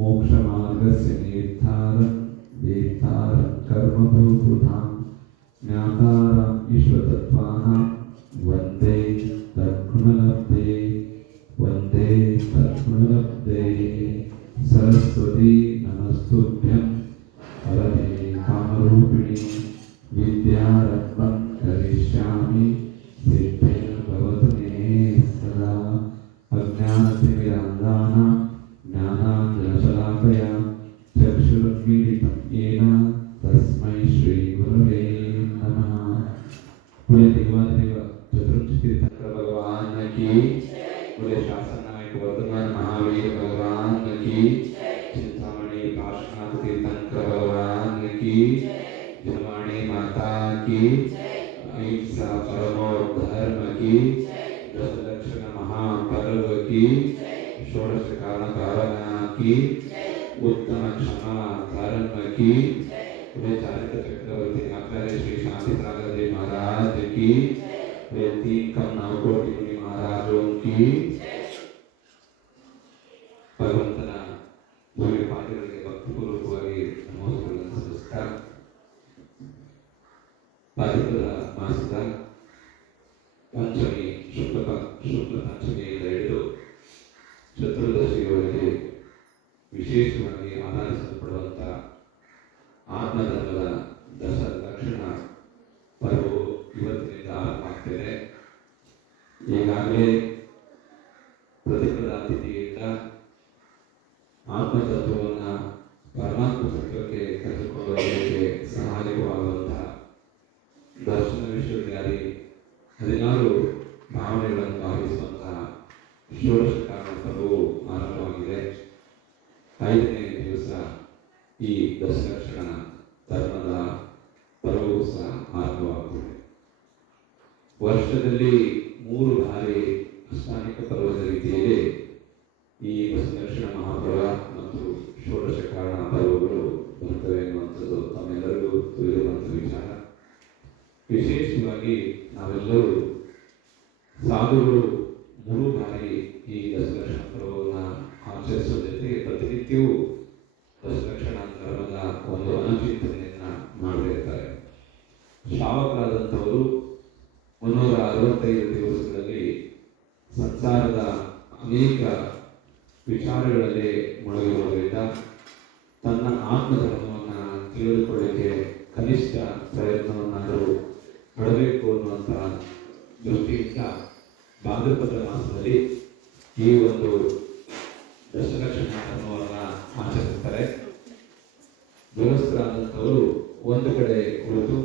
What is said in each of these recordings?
मोक्षमार्गस्य नेतारं वेत्तारं कर्मभूभृतां ज्ञातारम् ईश्वरतत्त्वानां वन्दे तत्गुणलब्धे वन्दे तत्गुणलब्धे। सरस्वती नमस्तुभ्यं वरदे कामरूपिणि विद्यारम्भं करिष्यामि सिद्धिर्भवतु मे सदा। अज्ञानतिमिरान्धानां ज्ञानाञ्जनशलाकया चक्षुरुन्मीलितं येन तस्मै श्रीगुरवे नमः। बोले देवादेव चतुर्मुख तीर्थंकर भगवान की, बोले शासन नायक वर्धमान महावीर भगवान की, चिंतामणि काशीनाथ तीर्थंकर भगवान की, जनवाणी माता की, अहिंसा परमो धर्म की, दशलक्षण महापर्व की, षोडश कारणकारणा की, उत्तम क्षमा धर्म की, चारित्र चक्रवर्ती आचार्य श्री शांति सागर जी महाराज की, तीन कम नवकोटि मुनि महाराजों की, भगवंतನ ಭೂಮಿ ಪಾದಗಳಿಗೆ ಭಕ್ತಿಪೂರ್ವಕವಾಗಿ ನಮಸ್ಕಾರಗಳನ್ನು ಸಲ್ಲಿಸುತ್ತಾ ಭಾದ್ರಪದ ಮಾಸದ ಪಂಚಮಿ ಶುಕ್ಲ ಪಂಚಮಿಯಿಂದ ಹಿಡಿದು ಚತುರ್ದಶಿಯವರೆಗೆ ವಿಶೇಷವಾಗಿ ಆರಾಧಿಸಲ್ಪಡುವಂಥ ಆತ್ಮಧರ್ಮದ ದಶ ಲಕ್ಷಣ ಪರ್ವವು ಇವತ್ತಿನಿಂದ ಆರಂಭ ಆಗ್ತಿದೆ. ಈಗಾಗಲೇ ಪ್ರತಿಪದ ತಿಥಿಯಿಂದ ಆತ್ಮತತ್ವವನ್ನು ಪರಮಾತ್ಮ ತತ್ವಕ್ಕೆ ಕರೆದುಕೊಂಡು ಹೋಗಲಿಕ್ಕೆ ಸಹಾಯಕವಾಗುವಂತಹ ದರ್ಶನ ವಿಶ್ವವಿದ್ಯಾಲಯ 16 ಭಾವನೆಗಳನ್ನು ಭಾವಿಸುವಂತಹ ಷೋಡಶ ಕಾರಣ ಪರ್ವವು ಆರಂಭವಾಗಿದೆ. 5ನೇ ದಿವಸ ಈ ದಶಲಕ್ಷಣ ಧರ್ಮದ ಪರ್ವವು ಸಹ ಆರಂಭವಾಗುತ್ತದೆ. ವರ್ಷದಲ್ಲಿ 3 ಬಾರಿ ಅಷ್ಟಾನಿಕ ಪರ್ವದ ರೀತಿಯಲ್ಲಿ ಈ ದಶಲಕ್ಷಣ ಮಹಾಪರ್ವ ಮತ್ತು ಷೋಡಶ ಕಾರಣ ಪರ್ವಗಳು ಬರುತ್ತವೆ ಎನ್ನುವಂಥದ್ದು ತಮ್ಮೆಲ್ಲರಿಗೂ ತಿಳಿದಿರುವಂಥ ವಿಚಾರ. ವಿಶೇಷವಾಗಿ ನಾವೆಲ್ಲರೂ ಸಾಧುಗಳು 3 ಬಾರಿ ಈ ದಶಲಕ್ಷಣ ಪರ್ವವನ್ನು ಆಚರಿಸುವ ಜೊತೆಗೆ ಪ್ರತಿನಿತ್ಯವೂ ದಶಲಕ್ಷಣ ಧರ್ಮದ ಒಂದು ಅನುಚಿಂತನೆಯನ್ನು ಮಾಡಲಿರ್ತಾರೆ. ಶ್ರಾವಕರಾದಂಥವರು 365 ದಿವಸಗಳಲ್ಲಿ ಸಂಸಾರದ ಅನೇಕ ವಿಚಾರಗಳಲ್ಲಿ ಮುಳುಗಿರುವುದರಿಂದ ತನ್ನ ಆತ್ಮಧರ್ಮವನ್ನು ತಿಳಿದುಕೊಳ್ಳಲಿಕ್ಕೆ ಕನಿಷ್ಠ ಪ್ರಯತ್ನವನ್ನಾದರೂ ಪಡಬೇಕು ಅನ್ನುವಂಥ ದೃಷ್ಟಿಯಿಂದ ಭಾದ್ರಪದ ಮಾಸದಲ್ಲಿ ಈ ಒಂದು ದಶಲಕ್ಷಣ ಧರ್ಮವನ್ನು ಆಚರಿಸುತ್ತಾರೆ. ಗೃಹಸ್ಥರಾದಂಥವರು ಒಂದು ಕಡೆ ಕುಳಿತು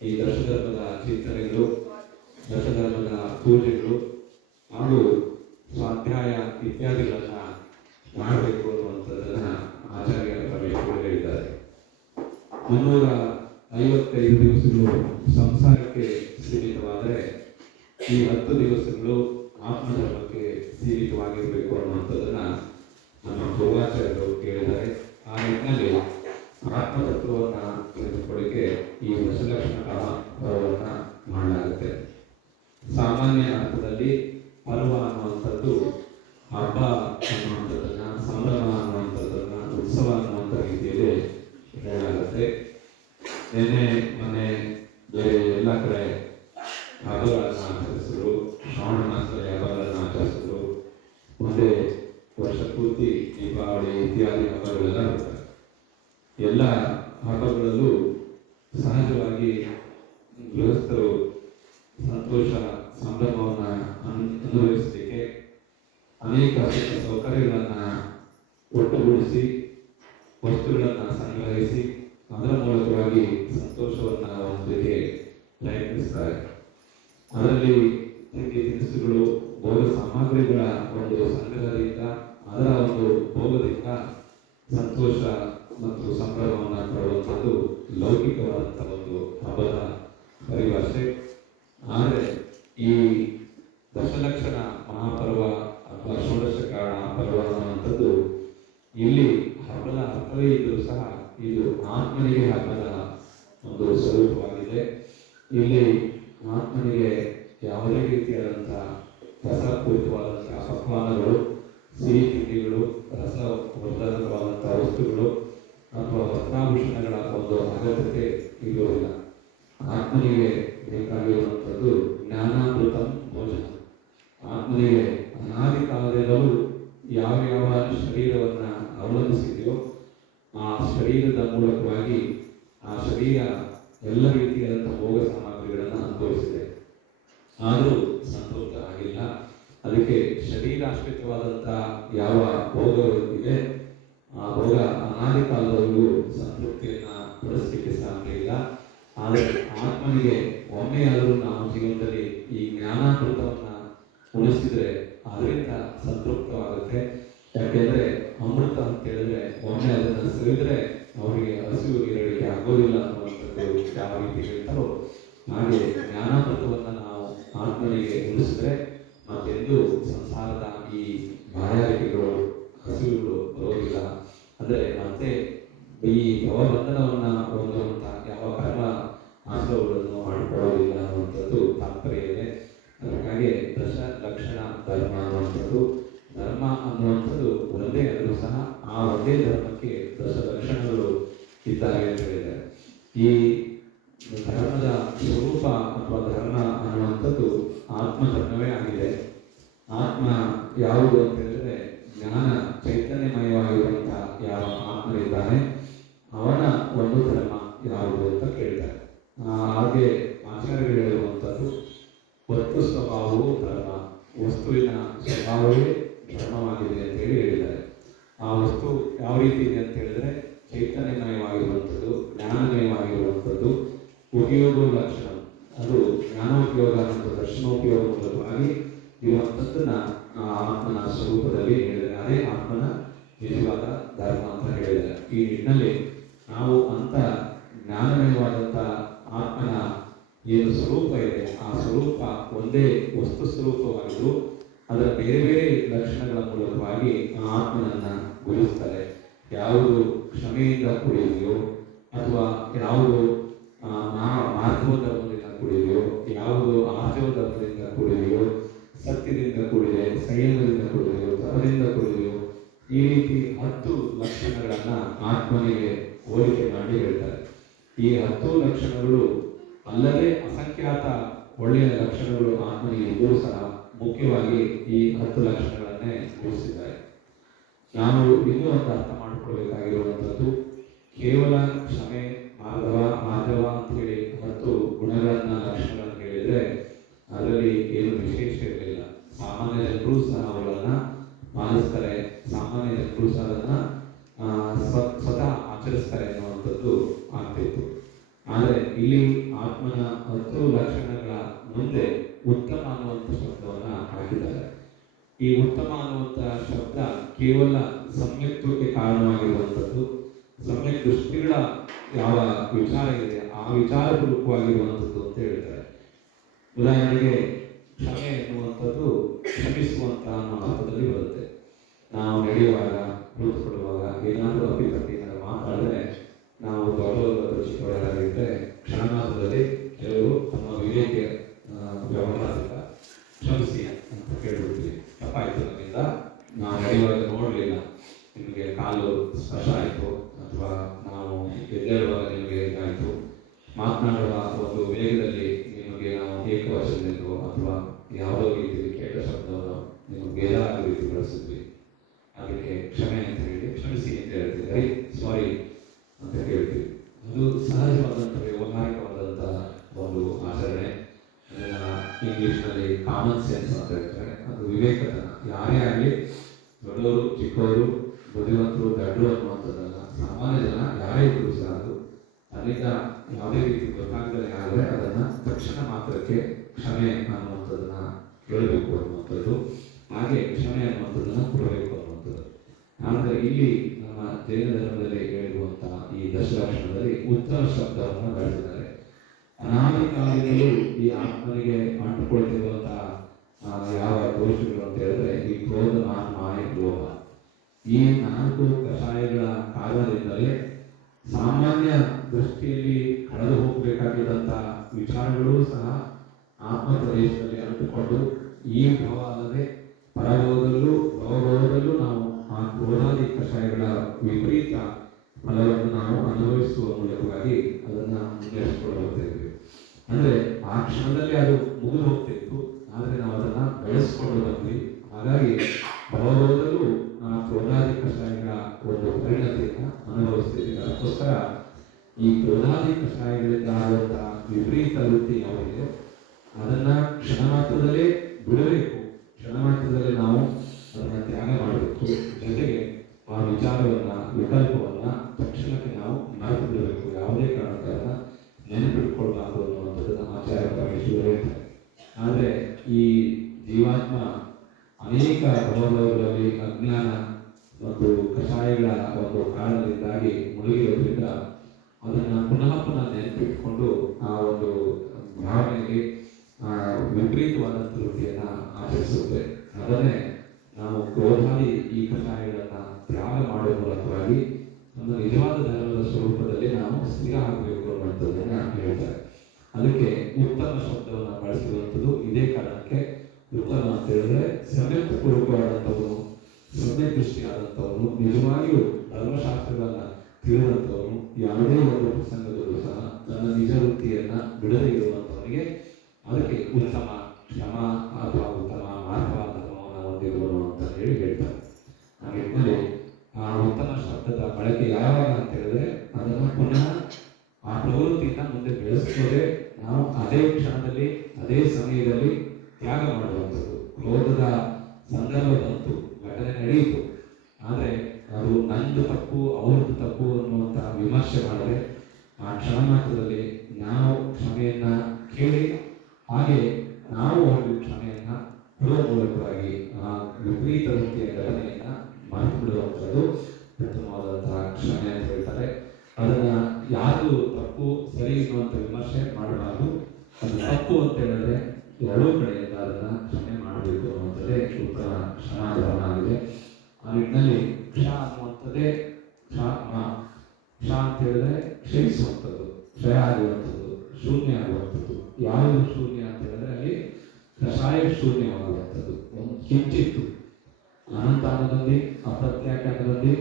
ಈ ದಶಧರ್ಮದ ಚಿಂತನೆಗಳು, ದಶಧರ್ಮದ ಪೂಜೆಗಳು ಹಾಗೂ ಸ್ವಾಧ್ಯಾಯ ಇತ್ಯಾದಿಗಳನ್ನು ಮಾಡಬೇಕು ಅನ್ನುವಂಥದ್ದನ್ನು ಆಚಾರ್ಯ ಪರಮೇಶ್ವರ ಹೇಳಿದ್ದಾರೆ. 355 ದಿವಸಗಳು ಸಂಸಾರಕ್ಕೆ ಸೀಮಿತವಾದರೆ ಈ 10 ದಿವಸಗಳು ಆತ್ಮಧರ್ಮಕ್ಕೆ ಸೀಮಿತವಾಗಿರಬೇಕು ಅನ್ನುವಂಥದ್ದನ್ನು ನಮ್ಮ ಪೂರ್ವಾಚಾರ್ಯರು ಕೇಳಿದ್ದಾರೆ. ಆ ನಿಟ್ಟಿನಲ್ಲಿ ಆತ್ಮತತ್ವವನ್ನು ತಿಳಿದುಕೊಳ್ಳಿಕ್ಕೆ ಈ ದಶಲಕ್ಷಣ ಪರ್ವವನ್ನು ಮಾಡಲಾಗುತ್ತೆ. ಸಾಮಾನ್ಯ ಅರ್ಥದಲ್ಲಿ ಪರ್ವ ಅನ್ನುವಂಥದ್ದು ಹಬ್ಬ ಅನ್ನುವಂಥದ್ದನ್ನು, ಸಂಭ್ರಮ ಅನ್ನುವಂಥದ್ದನ್ನು, ಉತ್ಸವ ಅನ್ನುವಂಥ ರೀತಿಯಲ್ಲಿ ಹೇಳಲಾಗುತ್ತೆ. ನಿನ್ನೆ ಮೊನ್ನೆ ಬೇರೆ ಎಲ್ಲ ಕಡೆ ಹಬ್ಬಗಳನ್ನು ಆಚರಿಸಿದ್ರು, ಶ್ರಾವಣ ಮಾಸದಲ್ಲಿ ಹಬ್ಬಗಳನ್ನು ಆಚರಿಸಿದ್ರು, ಮುಂದೆ ವರ್ಷ ಪೂರ್ತಿ ದೀಪಾವಳಿ ಇತ್ಯಾದಿ ಹಬ್ಬಗಳೆಲ್ಲ ಬರ್ತವೆ. ಎಲ್ಲ ಹಬ್ಬಗಳಲ್ಲೂ ಸಹಜವಾಗಿ ಗೃಹಸ್ಥರು ಸಂತೋಷ ಸಂಭ್ರಮವನ್ನು ಅನುಭವಿಸಲಿಕ್ಕೆ ಅನೇಕ ಸೌಕರ್ಯಗಳನ್ನು ಒಟ್ಟುಗೂಡಿಸಿ ವಸ್ತುಗಳನ್ನು ಸಂಗ್ರಹಿಸಿ ಅದರ ಮೂಲಕವಾಗಿ ಸಂತೋಷವನ್ನು ಹೊಂದಲಿಕ್ಕೆ ಪ್ರಯತ್ನಿಸ್ತಾರೆ. ಅದರಲ್ಲಿ ತಿಂಡಿ ತಿನಿಸುಗಳು, ಭೋಗ ಸಾಮಗ್ರಿಗಳ ಒಂದು ಸಂಗ್ರಹದಿಂದ, ಅದರ ಒಂದು ಭೋಗದಿಂದ ಸಂತೋಷ ಮತ್ತು ಸಂಭ್ರಮವನ್ನು ಪಡುವಂಥದ್ದು ಲೌಕಿಕವಾದಂಥ ಒಂದು ಹಬ್ಬದ ಪರಿಭಾಷೆ. ಆದರೆ ಈ ದಶಲಕ್ಷಣ ಮಹಾಪರ್ವ ಅಥವಾ ಷೋಡಶ ಕಾರಣ ಪರ್ವ ಅನ್ನುವಂಥದ್ದು ಇಲ್ಲಿ ಹಬ್ಬದ ಅರ್ಥವೇ ಇದ್ದರೂ ಸಹ ಇದು ಆತ್ಮನಿಗೆ ಹಬ್ಬದ ಒಂದು ಸ್ವರೂಪವಾಗಿದೆ. ಇಲ್ಲಿ ಆತ್ಮನಿಗೆ ಯಾವುದೇ ರೀತಿಯಾದಂಥ ರಸಪೂರಿತವಾದಂಥ ಪಕ್ವಾನಗಳು, ಸಿಹಿ ತಿಂಡಿಗಳು, ರಸವರ್ಧಕವಾದ ಅಗತ್ಯತೆ ಇರುವುದಿಲ್ಲ. ಆತ್ಮನಿಗೆ ಬೇಕಾಗಿರುವಂಥದ್ದು ಜ್ಞಾನಾಮೃತಂ ಭೋಜನ. ಆತ್ಮನಿಗೆ ಅನಾದಿ ಕಾಲದಿಂದಲೂ ಯಾವ ಯಾವ ಶರೀರವನ್ನು ಅವಲಂಬಿಸಿದೆಯೋ ಆ ಶರೀರದ ಮೂಲಕವಾಗಿ ಆ ಶರೀರ ಎಲ್ಲ ರೀತಿಯಾದಂಥ ಭೋಗ ಸಾಮಗ್ರಿಗಳನ್ನು ಅನುಭವಿಸಿದೆ, ಆದರೂ ಸಂತೃಪ್ತ ಆಗಿಲ್ಲ. ಅದಕ್ಕೆ ಶರೀರಾಶ್ರಿತವಾದಂಥ ಯಾವ ಭೋಗಗಳು ಇದೆ ಆ ಭೋಗ ಅನಾದಿ ಕಾಲದವರೆಗೂ ಸಂತೃಪ್ತಿಯನ್ನು ಪಡಿಸಲಿಕ್ಕೆ ಸಾಧ್ಯ ಇಲ್ಲ. ಆದರೆ ಆತ್ಮನಿಗೆ ಒಮ್ಮೆಯಾದರೂ ನಾವು ಜೀವನದಲ್ಲಿ ಈ ಜ್ಞಾನಾಮೃತವನ್ನು ಉಳಿಸಿದ್ರೆ ಅದರಿಂದ ಸಂತೃಪ್ತವಾಗುತ್ತೆ. ಯಾಕೆಂದ್ರೆ ಅಮೃತ ಅಂತ ಹೇಳಿದ್ರೆ ಒಮ್ಮೆ ಅದನ್ನು ಸವಿದ್ರೆ ಅವರಿಗೆ ಹಸಿವು ನೀರಡಿಕೆ ಆಗೋದಿಲ್ಲ ಅನ್ನುವಂಥದ್ದು ಯಾವ ರೀತಿ ಹೇಳ್ತಾರೋ ಹಾಗೆ ಜ್ಞಾನಾಮೃತವನ್ನು ನಾವು ಆತ್ಮನಿಗೆ ಉಳಿಸಿದ್ರೆ ಮತ್ತೆಂದು ಸಂಸಾರದ ಈ ಬಾಯಾರಿಕೆಗಳು ಹಸಿವುಗಳು ಬರೋದಿಲ್ಲ. ಅಂದರೆ ಮತ್ತೆ ಈ ಭವಬಂಧನವನ್ನ ಹೊಂದುವಂತ ಯಾವ ಕರ್ಮ ಆಶ್ರಯಗಳನ್ನು ಮಾಡಿಕೊಳ್ಳೋದಿಲ್ಲ ಅನ್ನುವಂಥದ್ದು ತಾತ್ಪರ್ಯ ಇದೆ. ಹಾಗಾಗಿ ದಶ ಲಕ್ಷಣ ಧರ್ಮ ಅನ್ನುವಂಥದ್ದು, ಧರ್ಮ ಅನ್ನುವಂಥದ್ದು ಒಂದೇ ಆದರೂ ಸಹ ಆ ಒಂದೇ ಧರ್ಮಕ್ಕೆ ದಶ ಲಕ್ಷಣಗಳು ಇದ್ದಾವೆ ಅಂತ ಹೇಳಿದ್ದಾರೆ. ಈ ಧರ್ಮದ ಸ್ವರೂಪ ಅಥವಾ ಧರ್ಮ ಅನ್ನುವಂಥದ್ದು ಆತ್ಮಧರ್ಮವೇ ಆಗಿದೆ. ಆತ್ಮ ಯಾವುದು ಅಂತ ಹೇಳಿದ್ರೆ ಜ್ಞಾನ ಚೈತನ್ಯಮಯವಾಗಿರುವಂತಹ ಯಾವ ಆತ್ಮನಿದ್ದಾನೆ ಅವನ ಒಂದು ಧರ್ಮ ಯಾವುದು ಅಂತ ಕೇಳ್ತಾರೆ. ಹಾಗೆ ಆಚಾರ್ಯರು ಹೇಳಿರುವಂಥದ್ದು ವಸ್ತು ಸ್ವಭಾವವು ಧರ್ಮ, ವಸ್ತುವಿನ ಸ್ವಭಾವವೇ ಧರ್ಮವಾಗಿದೆ ಅಂತ ಹೇಳಿ ಹೇಳಿದ್ದಾರೆ. ಆ ವಸ್ತು ಯಾವ ರೀತಿ ಇದೆ ಅಂತ ಹೇಳಿದ್ರೆ ಚೈತನ್ಯಮಯವಾಗಿರುವಂಥದ್ದು, ಜ್ಞಾನಮಯವಾಗಿರುವಂಥದ್ದು, ಉಪಯೋಗ ಲಕ್ಷಣ, ಅದು ಜ್ಞಾನೋಪಯೋಗ ಮತ್ತು ದರ್ಶನೋಪಯೋಗ ಮೂಲಕವಾಗಿ ಇರುವಂಥದ್ದನ್ನ ಆತ್ಮನ ಸ್ವರೂಪದಲ್ಲಿ ಹೇಳಿದರೆ ಅದೇ ಆತ್ಮನ ನಿಜವಾದ ಧರ್ಮ ಅಂತ ಹೇಳಿದ್ದಾರೆ. ಈ ನಿಟ್ಟಿನಲ್ಲಿ ನಾವು ಅಂತ ಜ್ಞಾನಮಯವಾದಂಥ ಆತ್ಮನ ಏನು ಸ್ವರೂಪ ಇದೆ ಆ ಸ್ವರೂಪ ಒಂದೇ ವಸ್ತು ಸ್ವರೂಪವಾಗಿದ್ದು ಅದರ ಬೇರೆ ಬೇರೆ ಲಕ್ಷಣಗಳ ಮೂಲಕವಾಗಿ ಆ ಆತ್ಮನನ್ನ ಗುರುತಿಸ್ತಾರೆ. ಯಾವುದು ಕ್ಷಮೆಯಿಂದ ಕೂಡಿದೆಯೋ ಅಥವಾ ಯಾವುದು ಮಾರ್ಗವ ಧರ್ಮದಿಂದ ಕೂಡಿದೆಯೋ, ಯಾವುದು ಆರ್ಜವ ಧರ್ಮದಿಂದ ಕೂಡಿದೆಯೋ, ಸತ್ಯದಿಂದ ಕೂಡಿದೆ, ಸಂಯಮದಿಂದ ಕೂಡಿದೆಯೋ, ತಪದಿಂದ ಕೂಡಿದೆಯೋ, ಈ ರೀತಿ 10 ಲಕ್ಷಣಗಳನ್ನ ಆತ್ಮನಿಗೆ ಹೋಲಿಕೆ ಮಾಡಿ ಹೇಳ್ತಾರೆ. ಈ 10 ಲಕ್ಷಣಗಳು ಅಲ್ಲದೆ ಅಸಂಖ್ಯಾತ ಒಳ್ಳೆಯ ಲಕ್ಷಣಗಳು ಆತ್ಮನಿಗೆ ಇದ್ದರೂ ಸಹ ಮುಖ್ಯವಾಗಿ ಈ 10 ಲಕ್ಷಣಗಳನ್ನೇ ಗುರುತಿಸಿದ್ದಾರೆ. ನಾವು ಇನ್ನೂ ಒಂದು ಅರ್ಥ ಮಾಡಿಕೊಳ್ಬೇಕಾಗಿರುವಂಥದ್ದು ಕೇವಲ ಕ್ಷಮೆ, ಮಾರ್ಗವ ಅಂತ ಹೇಳಿ 10 ಗುಣಗಳನ್ನ ಲಕ್ಷಣಗಳನ್ನು ಹೇಳಿದ್ರೆ ಅದರಲ್ಲಿ ಏನು ವಿಶೇಷ ಇರಲಿಲ್ಲ. ಸಾಮಾನ್ಯ ಜನರು ಸಹ ಅವುಗಳನ್ನ ಪಾಲಿಸ್ತಾರೆ, ಸಾಮಾನ್ಯ ಜನರು ಸಹ ಅದನ್ನ ಸ್ವತಃ ಆಚರಿಸ್ತಾರೆ ಅನ್ನುವಂಥದ್ದು ಆಗ್ತಿತ್ತು. ಆದರೆ ಇಲ್ಲಿ ಆತ್ಮನ 10 ಲಕ್ಷಣಗಳ ಮುಂದೆ ಉತ್ತಮ ಅನ್ನುವಂಥ ಶಬ್ದವನ್ನ ಹಾಕಿದ್ದಾರೆ. ಈ ಉತ್ತಮ ಅನ್ನುವಂಥ ಶಬ್ದ ಕೇವಲ ಸಮ್ಯಕ್ತ್ವಕ್ಕೆ ಕಾರಣವಾಗಿರುವಂಥದ್ದು, ಸಮ್ಯಕ್ ದೃಷ್ಟಿಗಳ ಯಾವ ವಿಚಾರ ಇದೆ ಆ ವಿಚಾರಪೂರ್ವಕವಾಗಿರುವಂಥದ್ದು ಅಂತ ಹೇಳ್ತಾರೆ. ಉದಾಹರಣೆಗೆ ಕ್ಷಮೆ ಎನ್ನುವಂಥದ್ದು ಕ್ಷಮಿಸುವಂತ ಅನ್ನೋ ಅರ್ಥದಲ್ಲಿ ಬರುತ್ತೆ. ನಾವು ನಡೆಯುವಾಗ, ಕುಳಿತುಕೊಳ್ಳುವಾಗ ಏನಾದರೂ ಅಪಿತಪ್ಪಿ ಮಾತಾಡಿದ್ರೆ ನಾವು ದೊಡ್ಡವರು ಚಿಕ್ಕವರಾಗಿದ್ದರೆ ಕ್ಷಣ ಮಾತ್ರದಲ್ಲಿ ಕೆಲವರು ತಮ್ಮ ವಿವೇಕ ವ್ಯವಹಾರದಿಂದ ಕ್ಷಮಿಸಿ ಅಂತ ಕೇಳ್ಬಿಡ್ತೀವಿ. ತಪ್ಪಾಯ್ತು, ನಮ್ಮಿಂದ ನಾವು ನಡೆಯುವಾಗ ನೋಡಲಿಲ್ಲ, ನಿಮಗೆ ಕಾಲು ಸ್ಪರ್ಶ ಆಯಿತು ಅಥವಾ ನಾವು ಎದ್ದೇಳುವಾಗ ನಿಮಗೆ ಇದಾಯಿತು, ಮಾತನಾಡುವ ಒಂದು ವೇಗದಲ್ಲಿ ನಿಮಗೆ ನಾವು ಏಕವಚನದಲ್ಲೋ ಅಥವಾ ಯಾವುದೋ ರೀತಿಯಲ್ಲಿ ಕೆಟ್ಟ ಶಬ್ದವನ್ನು ನಿಮಗೆ ಬೇರಾದ ರೀತಿ ಬಳಸಿದ್ವಿ, ಅದಕ್ಕೆ ಕ್ಷಮೆ ಅಂತ ಹೇಳಿ ಕ್ಷಮಿಸಿ ಅಂತ ಹೇಳ್ತಿದ್ದಾರೆ, ಸಾರಿ ಅಂತ ಹೇಳ್ತೀವಿ. ಅದು ಸಹಜವಾದಂಥ ವ್ಯವಹಾರಿಕವಾದಂಥ ಒಂದು ಆಚರಣೆ. ಇಂಗ್ಲಿಷ್ನಲ್ಲಿ ಕಾಮನ್ ಸೆನ್ಸ್ ಅಂತ ಹೇಳ್ತಾರೆ. ಅದು ವಿವೇಕತನ. ಯಾರೇ ಆಗಲಿ, ದೊಡ್ಡವರು ಚಿಕ್ಕವರು, ಬುದ್ಧಿವಂತರು ದಡ್ಡರು ಅನ್ನುವಂಥದ್ದಲ್ಲ. ಸಾಮಾನ್ಯ ಜನ ಯಾರೇ ಇದ್ರೂ ಸಹ ಅದು ಅಲ್ಲಿಂದ ಯಾವುದೇ ರೀತಿ ಗೊತ್ತಾಗದೇ ಆದರೆ ಅದನ್ನು ತಕ್ಷಣ ಮಾತ್ರಕ್ಕೆ ಕ್ಷಮೆ ಅನ್ನುವಂಥದ್ದನ್ನ ಕೇಳಬೇಕು ಅನ್ನುವಂಥದ್ದು, ಹಾಗೆ ಕ್ಷಮೆ ಅನ್ನುವಂಥದ್ದನ್ನು ಕೊಡಬೇಕು ಅನ್ನುವಂಥದ್ದು. ಆದರೆ ಇಲ್ಲಿ ನಮ್ಮ ಜೈನ ಧರ್ಮದಲ್ಲಿ ಹೇಳಿರುವಂತಹ ಈ ದಶಲಕ್ಷಣದಲ್ಲಿ ಉತ್ತಮ ಶಬ್ದವನ್ನು ಬಳಸಿದ್ದಾರೆ. ಅನಾದಿ ಕಾಲದಲ್ಲೂ ಈ ಆತ್ಮನಿಗೆ ಅಂಟುಕೊಳ್ತಿರುವಂತಹ ಯಾವ ದೋಷಗಳು ಅಂತ ಹೇಳಿದ್ರೆ ಈ ಕ್ರೋಧ, ಮಾಯ, ಲೋಭ, ಈ 4 ಕಷಾಯಗಳ ಕಾರಣದಿಂದಲೇ ಸಾಮಾನ್ಯ ದೃಷ್ಟಿಯಲ್ಲಿ ಕಳೆದು ಹೋಗಬೇಕಾಗಿದ್ದಂತಹ ವಿಚಾರಗಳು ಸಹ ಆತ್ಮ ಪ್ರದೇಶದಲ್ಲಿ ಅಂಟುಕೊಂಡು ಈ ಭಾವ ಅಲ್ಲದೆ ಪರಭಾವದಲ್ಲೂ ಭವಭಾವದಲ್ಲೂ ನಾವು ಆ ಕ್ರೋಧಾದಿ ಕಷಾಯಗಳ ವಿಪರೀತ ಫಲವನ್ನು ನಾವು ಅನುಭವಿಸುವ ಮೂಲಕವಾಗಿ ಅದನ್ನ ಮುಂದುವರಿಸಿಕೊಂಡು ಹೋಗ್ತಾ ಇದ್ವಿ. ಅಂದ್ರೆ ಆ ಕ್ಷಣದಲ್ಲಿ ಅದು ಮುಗಿದು ಹೋಗ್ತಿತ್ತು, ಆದ್ರೆ ನಾವು ಅದನ್ನ ಬೆಳೆಸ್ಕೊಂಡು ಬಂದ್ವಿ. ಹಾಗಾಗಿ ಭವರೋಧದಲ್ಲೂ ಆ ಕ್ರೋಧಾದಿ ಕಷಾಯಗಳ ಒಂದು ಪರಿಣತಿಯನ್ನ ಅನುಭವಿಸ್ತಿದ್ವಿ. ಅದಕ್ಕೋಸ್ಕರ ಈ ಕ್ರೋಧಾದಿ ಕಷಾಯಗಳಿಂದ ಆಗುವಂತಹ ವಿಪರೀತ ವೃತ್ತಿ ಯಾವುದಿದೆ ಅದನ್ನ ಕ್ಷಣ ಮಾತ್ರದಲ್ಲೇ ಬಿಡಬೇಕು. ಕ್ಷಣ ಮಾತ್ರದಲ್ಲಿ ನಾವು ಅದನ್ನ ತ್ಯಾಗ ಮಾಡಬೇಕು. ಜೊತೆಗೆ ಆ ವಿಚಾರವನ್ನ ವಿಕಲ್ಪವನ್ನ ತಕ್ಷಣಕ್ಕೆ ನಾವು ಮರೆತು ಬಿಡಬೇಕು. ಯಾವುದೇ ಕಾರಣಕ್ಕನ್ನ ನೆನಪಿಟ್ಕೊಳ್ಬಾರ್ದು ಅನ್ನುವಂಥದ್ದನ್ನ ಆಚಾರ್ಯ ಪರಮೇಶ್ವರ ಹೇಳ್ತಾರೆ. ಆದರೆ ಈ ಜೀವಾತ್ಮ ಅನೇಕ ಭವಗಳಲ್ಲಿ ಅಜ್ಞಾನ ಮತ್ತು ಕಷಾಯಗಳ ಒಂದು ಕಾರಣದಿಂದಾಗಿ ಮುಳುಗಿರೋದ್ರಿಂದ ಅದನ್ನ ಪುನಃ ನೆನಪಿಟ್ಕೊಂಡು ಆ ಒಂದು ಭಾವನೆಗೆ ವಿಪರೀತವಾದಂಥ ವೃತ್ತಿಯನ್ನ ಆಚರಿಸುತ್ತೆ. ಅದನ್ನೇ ನಾವು ಕ್ರೋಧಾದಿ ಈ ಕಷಾಯಗಳನ್ನ ತ್ಯಾಗ ಮಾಡುವ ಮೂಲಕವಾಗಿ ನಮ್ಮ ನಿಜವಾದ ಧರ್ಮದ ಸ್ವರೂಪದಲ್ಲಿ ನಾವು ಸ್ಥಿರ ಆಗಬೇಕು ಅನ್ನುವಂಥದ್ದನ್ನ ಹೇಳ್ತಾರೆ. ಅದಕ್ಕೆ ಉತ್ತಮ ಶಬ್ದವನ್ನು ಬಳಸಿರುವಂಥದ್ದು ಇದೇ ಕಾರಣಕ್ಕೆ. ಉತ್ತಮ ಅಂತ ಹೇಳಿದ್ರೆ ಸಮ್ಯಕ್ ಪೂರ್ವಕವಾದಂಥವನು, ಸಮ್ಯಕ್ ದೃಷ್ಟಿಯಾದಂಥವನು, ನಿಜವಾಗಿಯೂ ಧರ್ಮಶಾಸ್ತ್ರಗಳನ್ನ ತಿಳಿದಂಥವನು, ಯಾವುದೇ ಒಂದು ಪ್ರಸಂಗದಲ್ಲೂ ಸಹ ತನ್ನ ನಿಜ ವೃತ್ತಿಯನ್ನ ಬಿಡದೇ ಇರುವಂಥವನಿಗೆ ಅದಕ್ಕೆ ಉತ್ತಮ ಕ್ಷಮ ಅಥವಾ ಉತ್ತಮ ಮಾರ್ಗವಾದ ಧರ್ಮವನ್ನು ಹೊಂದಿರುವನು ಅಂತ ಹೇಳಿ ಹೇಳ್ತಾರೆ. ಆ ನಿಟ್ಟಿನಲ್ಲಿ ಆ ಉತ್ತಮ ಶಬ್ದದ ಬಳಕೆ ಯಾವಾಗ ಅಂತ ಹೇಳಿದ್ರೆ ಅದನ್ನು ಪುನಃ ಆ ಪ್ರವೃತ್ತಿಯಿಂದ ಮುಂದೆ ಬೆಳೆಸ್ಕೊಳ್ಳದೆ ನಾವು ಅದೇ ಕ್ಷಣದಲ್ಲಿ ಅದೇ ಸಮಯದಲ್ಲಿ ತ್ಯಾಗ ಮಾಡುವಂಥದ್ದು. ಕ್ರೋಧದ ಸಂದರ್ಭ ಬಂತು, ಘಟನೆ ನಡೆಯಿತು, ಆದರೆ ಅದು ನಂದು ತಪ್ಪು ಅವ್ರದ್ದು ತಪ್ಪು ಅನ್ನುವಂಥ ವಿಮರ್ಶೆ ಮಾಡಿದ್ರೆ ಆ ಕ್ಷಣ ಮಾತ್ರದಲ್ಲಿ ನಾವು ಕ್ಷಮೆಯನ್ನ ಕೇಳಿ ಹಾಗೆ ನಾವು ಒಂದು ಕ್ಷಮೆಯನ್ನ ಕೊಡುವ ಮೂಲಕವಾಗಿ ಆ ವಿಪರೀತ ರೀತಿಯ ಘಟನೆಯನ್ನ ಮರೆತು ಬಿಡುವಂಥದ್ದು ಉತ್ತಮವಾದಂತಹ ಕ್ಷಮೆ ಅಂತ ಹೇಳ್ತಾರೆ. ಅದನ್ನ ಯಾರು ತಪ್ಪು ಸರಿ ಅನ್ನುವಂಥ ವಿಮರ್ಶೆ ಮಾಡಬಾರ್ದು. ಅದು ತಪ್ಪು ಅಂತ ಹೇಳಿದ್ರೆ ಎರಡೂ ಕಡೆಯಿಂದ ಅದನ್ನ ಕ್ಷಮೆ ಮಾಡಬೇಕು ಅನ್ನುವಂಥದ್ದೇ ಉತ್ತಮ ಕ್ಷಮಾಧರ್ಮ ಆಗಿದೆ. ಆ ನಿಟ್ಟಿನಲ್ಲಿ ಕ್ಷ ಅನ್ನುವಂಥದ್ದೇ ಕ್ಷ ಅಂತ ಹೇಳಿದ್ರೆ ಕ್ಷಯಿಸುವಂಥದ್ದು, ಕ್ಷಯ ಆಗುವಂಥದ್ದು, ಶೂನ್ಯ ಆಗುವಂಥದ್ದು. ಯಾವುದು ಶೂನ್ಯ ಅಂತ ಹೇಳಿದ್ರೆ ಅಲ್ಲಿ ಕಷಾಯ ಶೂನ್ಯವಾಗುವಂಥದ್ದು. ಒಂದು ಕಿಂಚಿತ್ತು ಅನಂತಾನದಲ್ಲಿ, ಅಪ್ರತ್ಯಾಖ್ಯಾನದಲ್ಲಿ,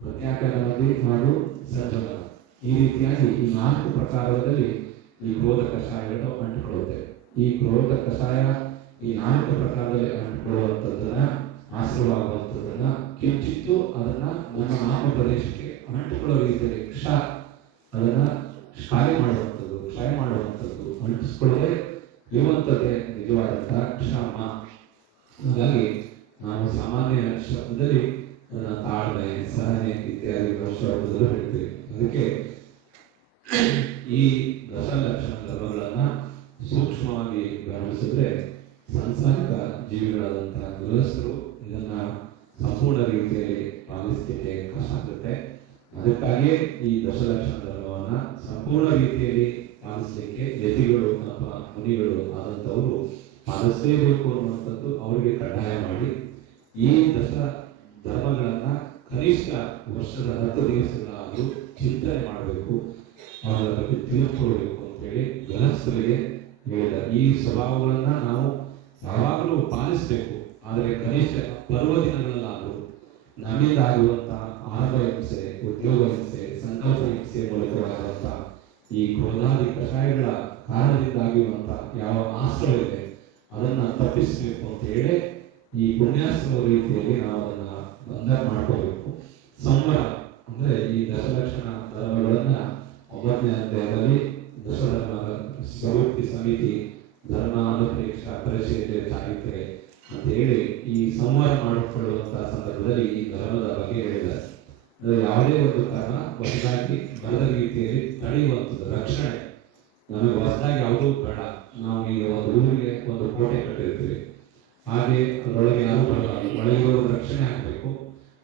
ಪ್ರತ್ಯಾಖ್ಯಾನದಲ್ಲಿ ಹಾಗೂ ಸಂಜಮನ, ಈ ರೀತಿಯಾಗಿ ಈ 4 ಪ್ರಕಾರದಲ್ಲಿ ಈ ಕ್ರೋಧ ಕಷಾಯಗಳು ಅಂಟಿಕೊಳ್ಳುತ್ತೆ. ಈ ಕ್ರೋಧ ಕಷಾಯ ಈ 4 ಪ್ರಕಾರದಲ್ಲಿ ಅಂಟಿಕೊಳ್ಳುವಂಥದ್ದನ್ನ, ಆಶ್ರಯವಾಗುವಂಥದ್ದನ್ನ ಕಿಂಚಿತ್ತು ಅದನ್ನ ನಮ್ಮ ನಾಮ ಪ್ರದೇಶಕ್ಕೆ ಅಂಟಿಕೊಳ್ಳೋ ರೀತಿಯಲ್ಲಿ ಕ್ಷ ಅದನ್ನ ಕ್ಷಾಯ ಮಾಡುವಂಥದ್ದು, ಕ್ಷಯ ಮಾಡುವಂಥದ್ದು, ಅಂಟಿಸ್ಕೊಳ್ಳದೆ ಇರುವಂಥದ್ದೇ ನಿಜವಾದಂತಹ ಕ್ಷಮ. ಹಾಗಾಗಿ ನಾವು ಸಾಮಾನ್ಯ ಶಬ್ದದಲ್ಲಿ ತಾಳ್ಮೆ, ಸಹನೆ ಇತ್ಯಾದಿ ಶಬ್ದಗಳು ಹೇಳ್ತೀವಿ. ಅದಕ್ಕೆ ಈ ದಶಲಕ್ಷಣ ಧರ್ಮಗಳನ್ನ ಸೂಕ್ಷ್ಮವಾಗಿ ಗಮನಿಸಿದ್ರೆ ಸಾಂಸಾರಿಕ ಜೀವಿಗಳಾದಂತಹ ಗೃಹಸ್ಥರು ಇದನ್ನ ಸಂಪೂರ್ಣ ರೀತಿಯಲ್ಲಿ ಪಾಲಿಸಲಿಕ್ಕೆ ಕಷ್ಟ ಆಗುತ್ತೆ. ಅದಕ್ಕಾಗಿಯೇ ಈ ದಶಲಕ್ಷಣ ಧರ್ಮವನ್ನ ಸಂಪೂರ್ಣ ರೀತಿಯಲ್ಲಿ ಪಾಲಿಸಲಿಕ್ಕೆ ಯತಿಗಳು ಅಥವಾ ಮುನಿಗಳು ಆದಂಥವರು ಪಾಲಿಸಲೇಬೇಕು ಅನ್ನುವಂಥದ್ದು ಅವರಿಗೆ ಕಡ್ಡಾಯ ಮಾಡಿ ಈ ದಶ ಧರ್ಮಗಳನ್ನ ಕನಿಷ್ಠ ವರ್ಷದ 10 ದಿವಸಗಳಾದರೂ ಚಿಂತನೆ ಮಾಡಬೇಕು, ಅವರ ಬಗ್ಗೆ ತಿಳ್ಕೊಳ್ಬೇಕು ಅಂತೇಳಿ ಗೃಹಸ್ಥರಿಗೆ ಹೇಳಿದ. ಈ ಸ್ವಭಾವಗಳನ್ನ ನಾವು ಯಾವಾಗಲೂ ಪಾಲಿಸಬೇಕು. ಆದರೆ ಕನಿಷ್ಠ ಪರ್ವದಿನಗಳಲ್ಲಾದರೂ ನಮ್ಮಿಂದ ಆಗುವಂತಹ ಆಹಾರ ಹಿಂಸೆ, ಉದ್ಯೋಗ ಹಿಂಸೆ, ಸಂಕಲ್ಪ ಹಿಂಸೆ ಮೂಲಕವಾಗುವಂತಹ ಈ ಕ್ರೋಧಾದಿ ಕಷಾಯಗಳ ಕಾರಣದಿಂದ ಆಗಿರುವಂತಹ ಯಾವ ಆಶ್ರಯ ಇದೆ ಅದನ್ನ ತಪ್ಪಿಸಬೇಕು ಅಂತ ಹೇಳಿ ಈ ಪುಣ್ಯಾಶ್ರಮ ರೀತಿಯಲ್ಲಿ ನಾವು ಅದನ್ನ ಬಂಧ ಮಾಡ್ಕೋಬೇಕು. ಸಂವರ ಅಂದ್ರೆ ಈ ದಶಲಕ್ಷಣ ಧರ್ಮಗಳನ್ನ 9ನೇ ಅಧ್ಯಾಯದಲ್ಲಿ ದಶಧರ್ಮ ಪ್ರವೃತ್ತಿ ಸಮಿತಿ ಧರ್ಮ ಅನುಪ್ರೇಕ್ಷಾ ಪರಿಶೀಲನೆ ಚಾರಿತ್ರೆ ಅಂತ ಹೇಳಿ ಈ ಸಂವಾದ ಮಾಡಿಕೊಳ್ಳುವಂತಹ ಸಂದರ್ಭದಲ್ಲಿ ಈ ಧರ್ಮದ ಬಗ್ಗೆ ಹೇಳಿದ್ದಾರೆ. ಅಂದರೆ ಯಾವುದೇ ಒಂದು ಕಾರಣ ಹೊಸದಾಗಿ ಬರದ ರೀತಿಯಲ್ಲಿ ತಡೆಯುವಂಥದ್ದು, ರಕ್ಷಣೆ. ನಮಗೆ ಹೊಸದಾಗಿ ಯಾವುದೂ ಬೇಡ. ನಾವು ಈಗ ಒಂದು ಊರಿಗೆ ಒಂದು ಕೋಟೆ ಕಟ್ಟಿರ್ತೀವಿ, ಹಾಗೆ ಅದರೊಳಗೆ ಯಾರು ಬರಬಾರದು, ಒಳಗೆ ರಕ್ಷಣೆ ಆಗಬೇಕು,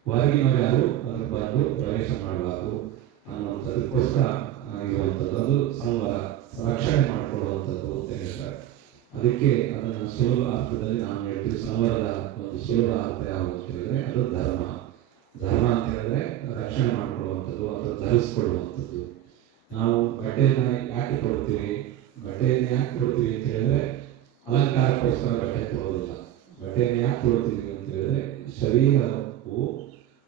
ಹೊರಗಿನವರು ಯಾರು ಅದಕ್ಕೆ ಬಂದು ಪ್ರವೇಶ ಮಾಡಬಾರದು ಅನ್ನುವಂಥದಕ್ಕೋಸ್ಕರ ಇರುವಂಥದ್ದು. ಅದು ಸಂವರ, ರಕ್ಷಣೆ ಮಾಡಿಕೊಳ್ಳುವಂಥದ್ದು ಅಂತ ಹೇಳ್ತಾರೆ. ಅದಕ್ಕೆ ಅದನ್ನು ಸುಲಭ ಅರ್ಥದಲ್ಲಿ ನಾವು ಹೇಳ್ತೀವಿ. ಸಂವರದ ಒಂದು ಸುಲಭ ಅರ್ಥ ಯಾವುದು ಅಂತ ಹೇಳಿದ್ರೆ ಅದು ಧರ್ಮ. ಧರ್ಮ ಅಂತ ಹೇಳಿದ್ರೆ ರಕ್ಷಣೆ ಮಾಡಿಕೊಳ್ಳುವಂಥದ್ದು ಅಥವಾ ಧರಿಸ್ಕೊಳ್ಳುವಂಥದ್ದು. ನಾವು ಬಟ್ಟೆಯನ್ನು ಯಾಕೆ ಕೊಡ್ತೀವಿ? ಬಟ್ಟೆಯನ್ನು ಯಾಕೆ ಕೊಡ್ತೀವಿ ಅಂತ ಹೇಳಿದ್ರೆ ಅಲಂಕಾರಕ್ಕೋಸ್ಕರ ಬಟ್ಟೆ ಕೊಡೋದಿಲ್ಲ. ಬಟ್ಟೆಯನ್ನು ಯಾಕೆ ಕೊಡ್ತೀವಿ ಅಂತ ಹೇಳಿದ್ರೆ ಶರೀರವು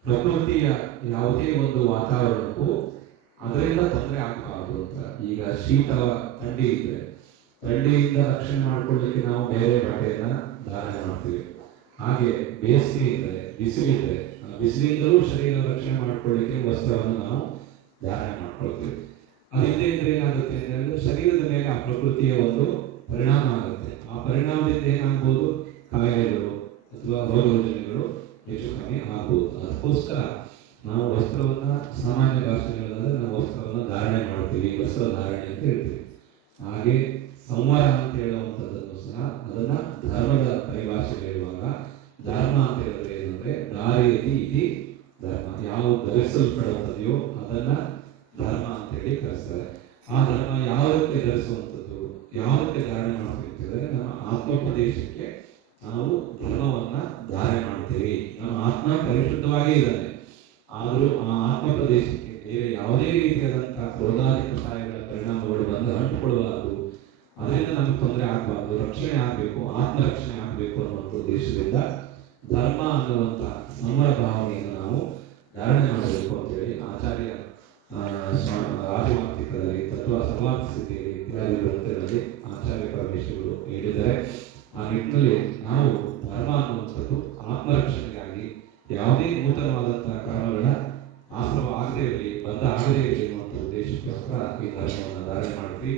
ಪ್ರಕೃತಿಯ ಯಾವುದೇ ಒಂದು ವಾತಾವರಣಕ್ಕೂ ಅದರಿಂದ ತೊಂದರೆ ಆಗಬಾರ್ದು ಅಂತ. ಈಗ ಶೀತ ಥಂಡಿ ಇದ್ರೆ ಥಂಡಿಯಿಂದ ರಕ್ಷಣೆ ಮಾಡ್ಕೊಳ್ಳಿಕ್ಕೆ ನಾವು ಬೇರೆ ಬಟ್ಟೆಯನ್ನ ಧಾರಣೆ ಮಾಡ್ತೀವಿ. ಹಾಗೆ ಬೇಸಿಗೆ ಇದ್ರೆ ಬಿಸಿಲಿದ್ರೆ ಬಿಸಿಲಿಂದಲೂ ಶರೀರ ರಕ್ಷಣೆ ಮಾಡ್ಕೊಳ್ಳಿಕ್ಕೆ ವಸ್ತ್ರವನ್ನು ನಾವು ಧಾರಣೆ ಮಾಡ್ಕೊಳ್ತೀವಿ. ಅದಿಲ್ಲದೆ ಇದ್ರೆ ಏನಾಗುತ್ತೆ ಅಂತ ಹೇಳಿದ್ರೆ ಶರೀರದ ಮೇಲೆ ಆ ಪ್ರಕೃತಿಯ ಒಂದು ಪರಿಣಾಮ ಆಗುತ್ತೆ. ಆ ಪರಿಣಾಮದಿಂದ ಏನಾಗ್ಬೋದು, ಕಾಯಿಲೆಗಳು ಅಥವಾ ರೋಗ ರುಜಿನಗಳು ಹೆಚ್ಚು ಕಮ್ಮಿ ಆಗ್ಬೋದು. ಅದಕ್ಕೋಸ್ಕರ ನಾವು ವಸ್ತ್ರವನ್ನ ಸಾಮಾನ್ಯ ಭಾಷೆಗಳಾದ್ರೆ ನಾವು ವಸ್ತ್ರವನ್ನ ಧಾರಣೆ ಮಾಡ್ತೀವಿ, ವಸ್ತ್ರ ಧಾರಣೆ ಅಂತ ಹೇಳ್ತೀವಿ. ಹಾಗೆ ಸಂವರ ಅಂತ ಹೇಳುವಂಥದ್ದನ್ನು ಸಹ ಅದನ್ನ ಧರ್ಮದ ಪರಿಭಾಷೆ ಹೇಳುವಾಗ ಧರ್ಮ ಅಂತ ಹೇಳಿದ್ರೆ ಏನಂದ್ರೆ ಧಾರಯತಿ ಇತಿ ಧರ್ಮ, ಯಾವ ಧರಿಸಲ್ಪಡುತ್ತದೆಯೋ ಅದನ್ನ ಧರ್ಮ ಅಂತ ಹೇಳಿ ಕರೆಸ್ತಾರೆ. ಆ ಧರ್ಮ ಯಾವುದಕ್ಕೆ ಧರಿಸುವಂಥದ್ದು, ಯಾವುದಕ್ಕೆ ಧಾರಣೆ ಮಾಡ್ತಿರ್ತೇವೆ, ನಮ್ಮ ಆತ್ಮೋಪದೇಶಕ್ಕೆ ನಾವು ಧರ್ಮವನ್ನ ಧಾರಣೆ ಮಾಡ್ತೀವಿ. ನಮ್ಮ ಆತ್ಮ ಪರಿಶುದ್ಧವಾಗೇ ಇದ್ದಾನೆ, ಆದರೂ ಆ ಆತ್ಮೋಪದೇಶಕ್ಕೆ ಬೇರೆ ಯಾವುದೇ ರೀತಿಯಾದಂತಹ ಕ್ರೋಧಾದಿ ಕಷಾಯಗಳ ಪರಿಣಾಮಗಳು ಬಂದು ಅಂಟುಕೊಳ್ಳಬಾರದು, ಅದರಿಂದ ನಮಗೆ ತೊಂದರೆ ಆಗಬಾರ್ದು, ರಕ್ಷಣೆ ಆಗಬೇಕು, ಆತ್ಮರಕ್ಷಣೆ ಆಗಬೇಕು ಅನ್ನುವಂಥ ಉದ್ದೇಶದಿಂದ ಧರ್ಮ ಅನ್ನುವಂಥ ಸಂವರ ಭಾವನೆಯನ್ನು ನಾವು ಧಾರಣೆ ಮಾಡಬೇಕು ಅಂತೇಳಿ ಆಚಾರ್ಯ ರಾಜಮಾರ್ತಿಕದಲ್ಲಿ ತತ್ವ ಸರ್ವಾರ್ಥ ಸ್ಥಿತಿಯಲ್ಲಿ ಇತ್ಯಾದಿ ಗ್ರಂಥಗಳಲ್ಲಿ ಆಚಾರ್ಯ ಪರಮೇಶ್ವರರು ಹೇಳಿದ್ದಾರೆ. ಆ ನಿಟ್ಟಿನಲ್ಲಿ ನಾವು ಧರ್ಮ ಅನ್ನುವಂಥದ್ದು ಆತ್ಮರಕ್ಷಣೆಗಾಗಿ ಯಾವುದೇ ನೂತನವಾದಂತಹ ಕರ್ಮಗಳ ಆಶ್ರಮ ಆಗದೇ ಇರಲಿ, ಬಂಧ ಆಗದೇ ಇರಲಿ ಅನ್ನುವಂಥ ಉದ್ದೇಶಕ್ಕೋಸ್ಕರ ಈ ಧರ್ಮವನ್ನು ಧಾರಣೆ ಮಾಡ್ತೀವಿ.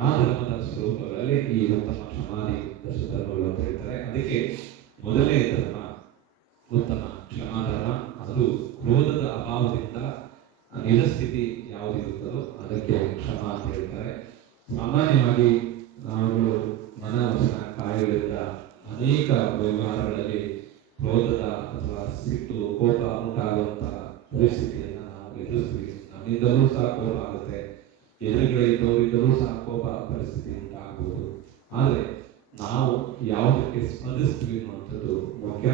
ಆ ಧರ್ಮದ ಸ್ವರೂಪಗಳಲ್ಲಿ ಈ ಉತ್ತಮ ಕ್ಷಮಾದಿ ದಶ ಧರ್ಮಗಳು ಅಂತ ಹೇಳ್ತಾರೆ. ಅದಕ್ಕೆ ಮೊದಲನೇ ಧರ್ಮ ಉತ್ತಮ ಕ್ಷಮಾಧರ್ಮ. ಅದು ಕ್ರೋಧದ ಅಭಾವದಿಂದ ನಿಜಸ್ಥಿತಿ ಯಾವುದಿರುತ್ತದೋ ಅದಕ್ಕೆ ಕ್ಷಮ ಅಂತ ಹೇಳ್ತಾರೆ. ಸಾಮಾನ್ಯವಾಗಿ ನಾವುಗಳು ಮನವಶನ ಕಾಯಿಗಳಿಂದ ಅನೇಕ ವ್ಯವಹಾರಗಳಲ್ಲಿ ಕ್ರೋಧದ ಅಥವಾ ಸಿಟ್ಟು ಕೋಪ ಉಂಟಾಗುವಂತಹ ಪರಿಸ್ಥಿತಿಯನ್ನು ನಾವು ಎದುರಿಸ್ತೀವಿ. ನಮ್ಮಿಂದಲೂ ಸಹ ಕೋಪ ಆಗುತ್ತೆ, ಎದುರುಗಳಿದ್ದವರಿದ್ದರೂ ಸಹ ಕೋಪ ಪರಿಸ್ಥಿತಿ ಉಂಟಾಗಬಹುದು. ಆದರೆ ನಾವು ಯಾವುದಕ್ಕೆ ಸ್ಪಂದಿಸ್ತೀವಿ ಅನ್ನುವಂಥದ್ದು ಮುಖ್ಯ.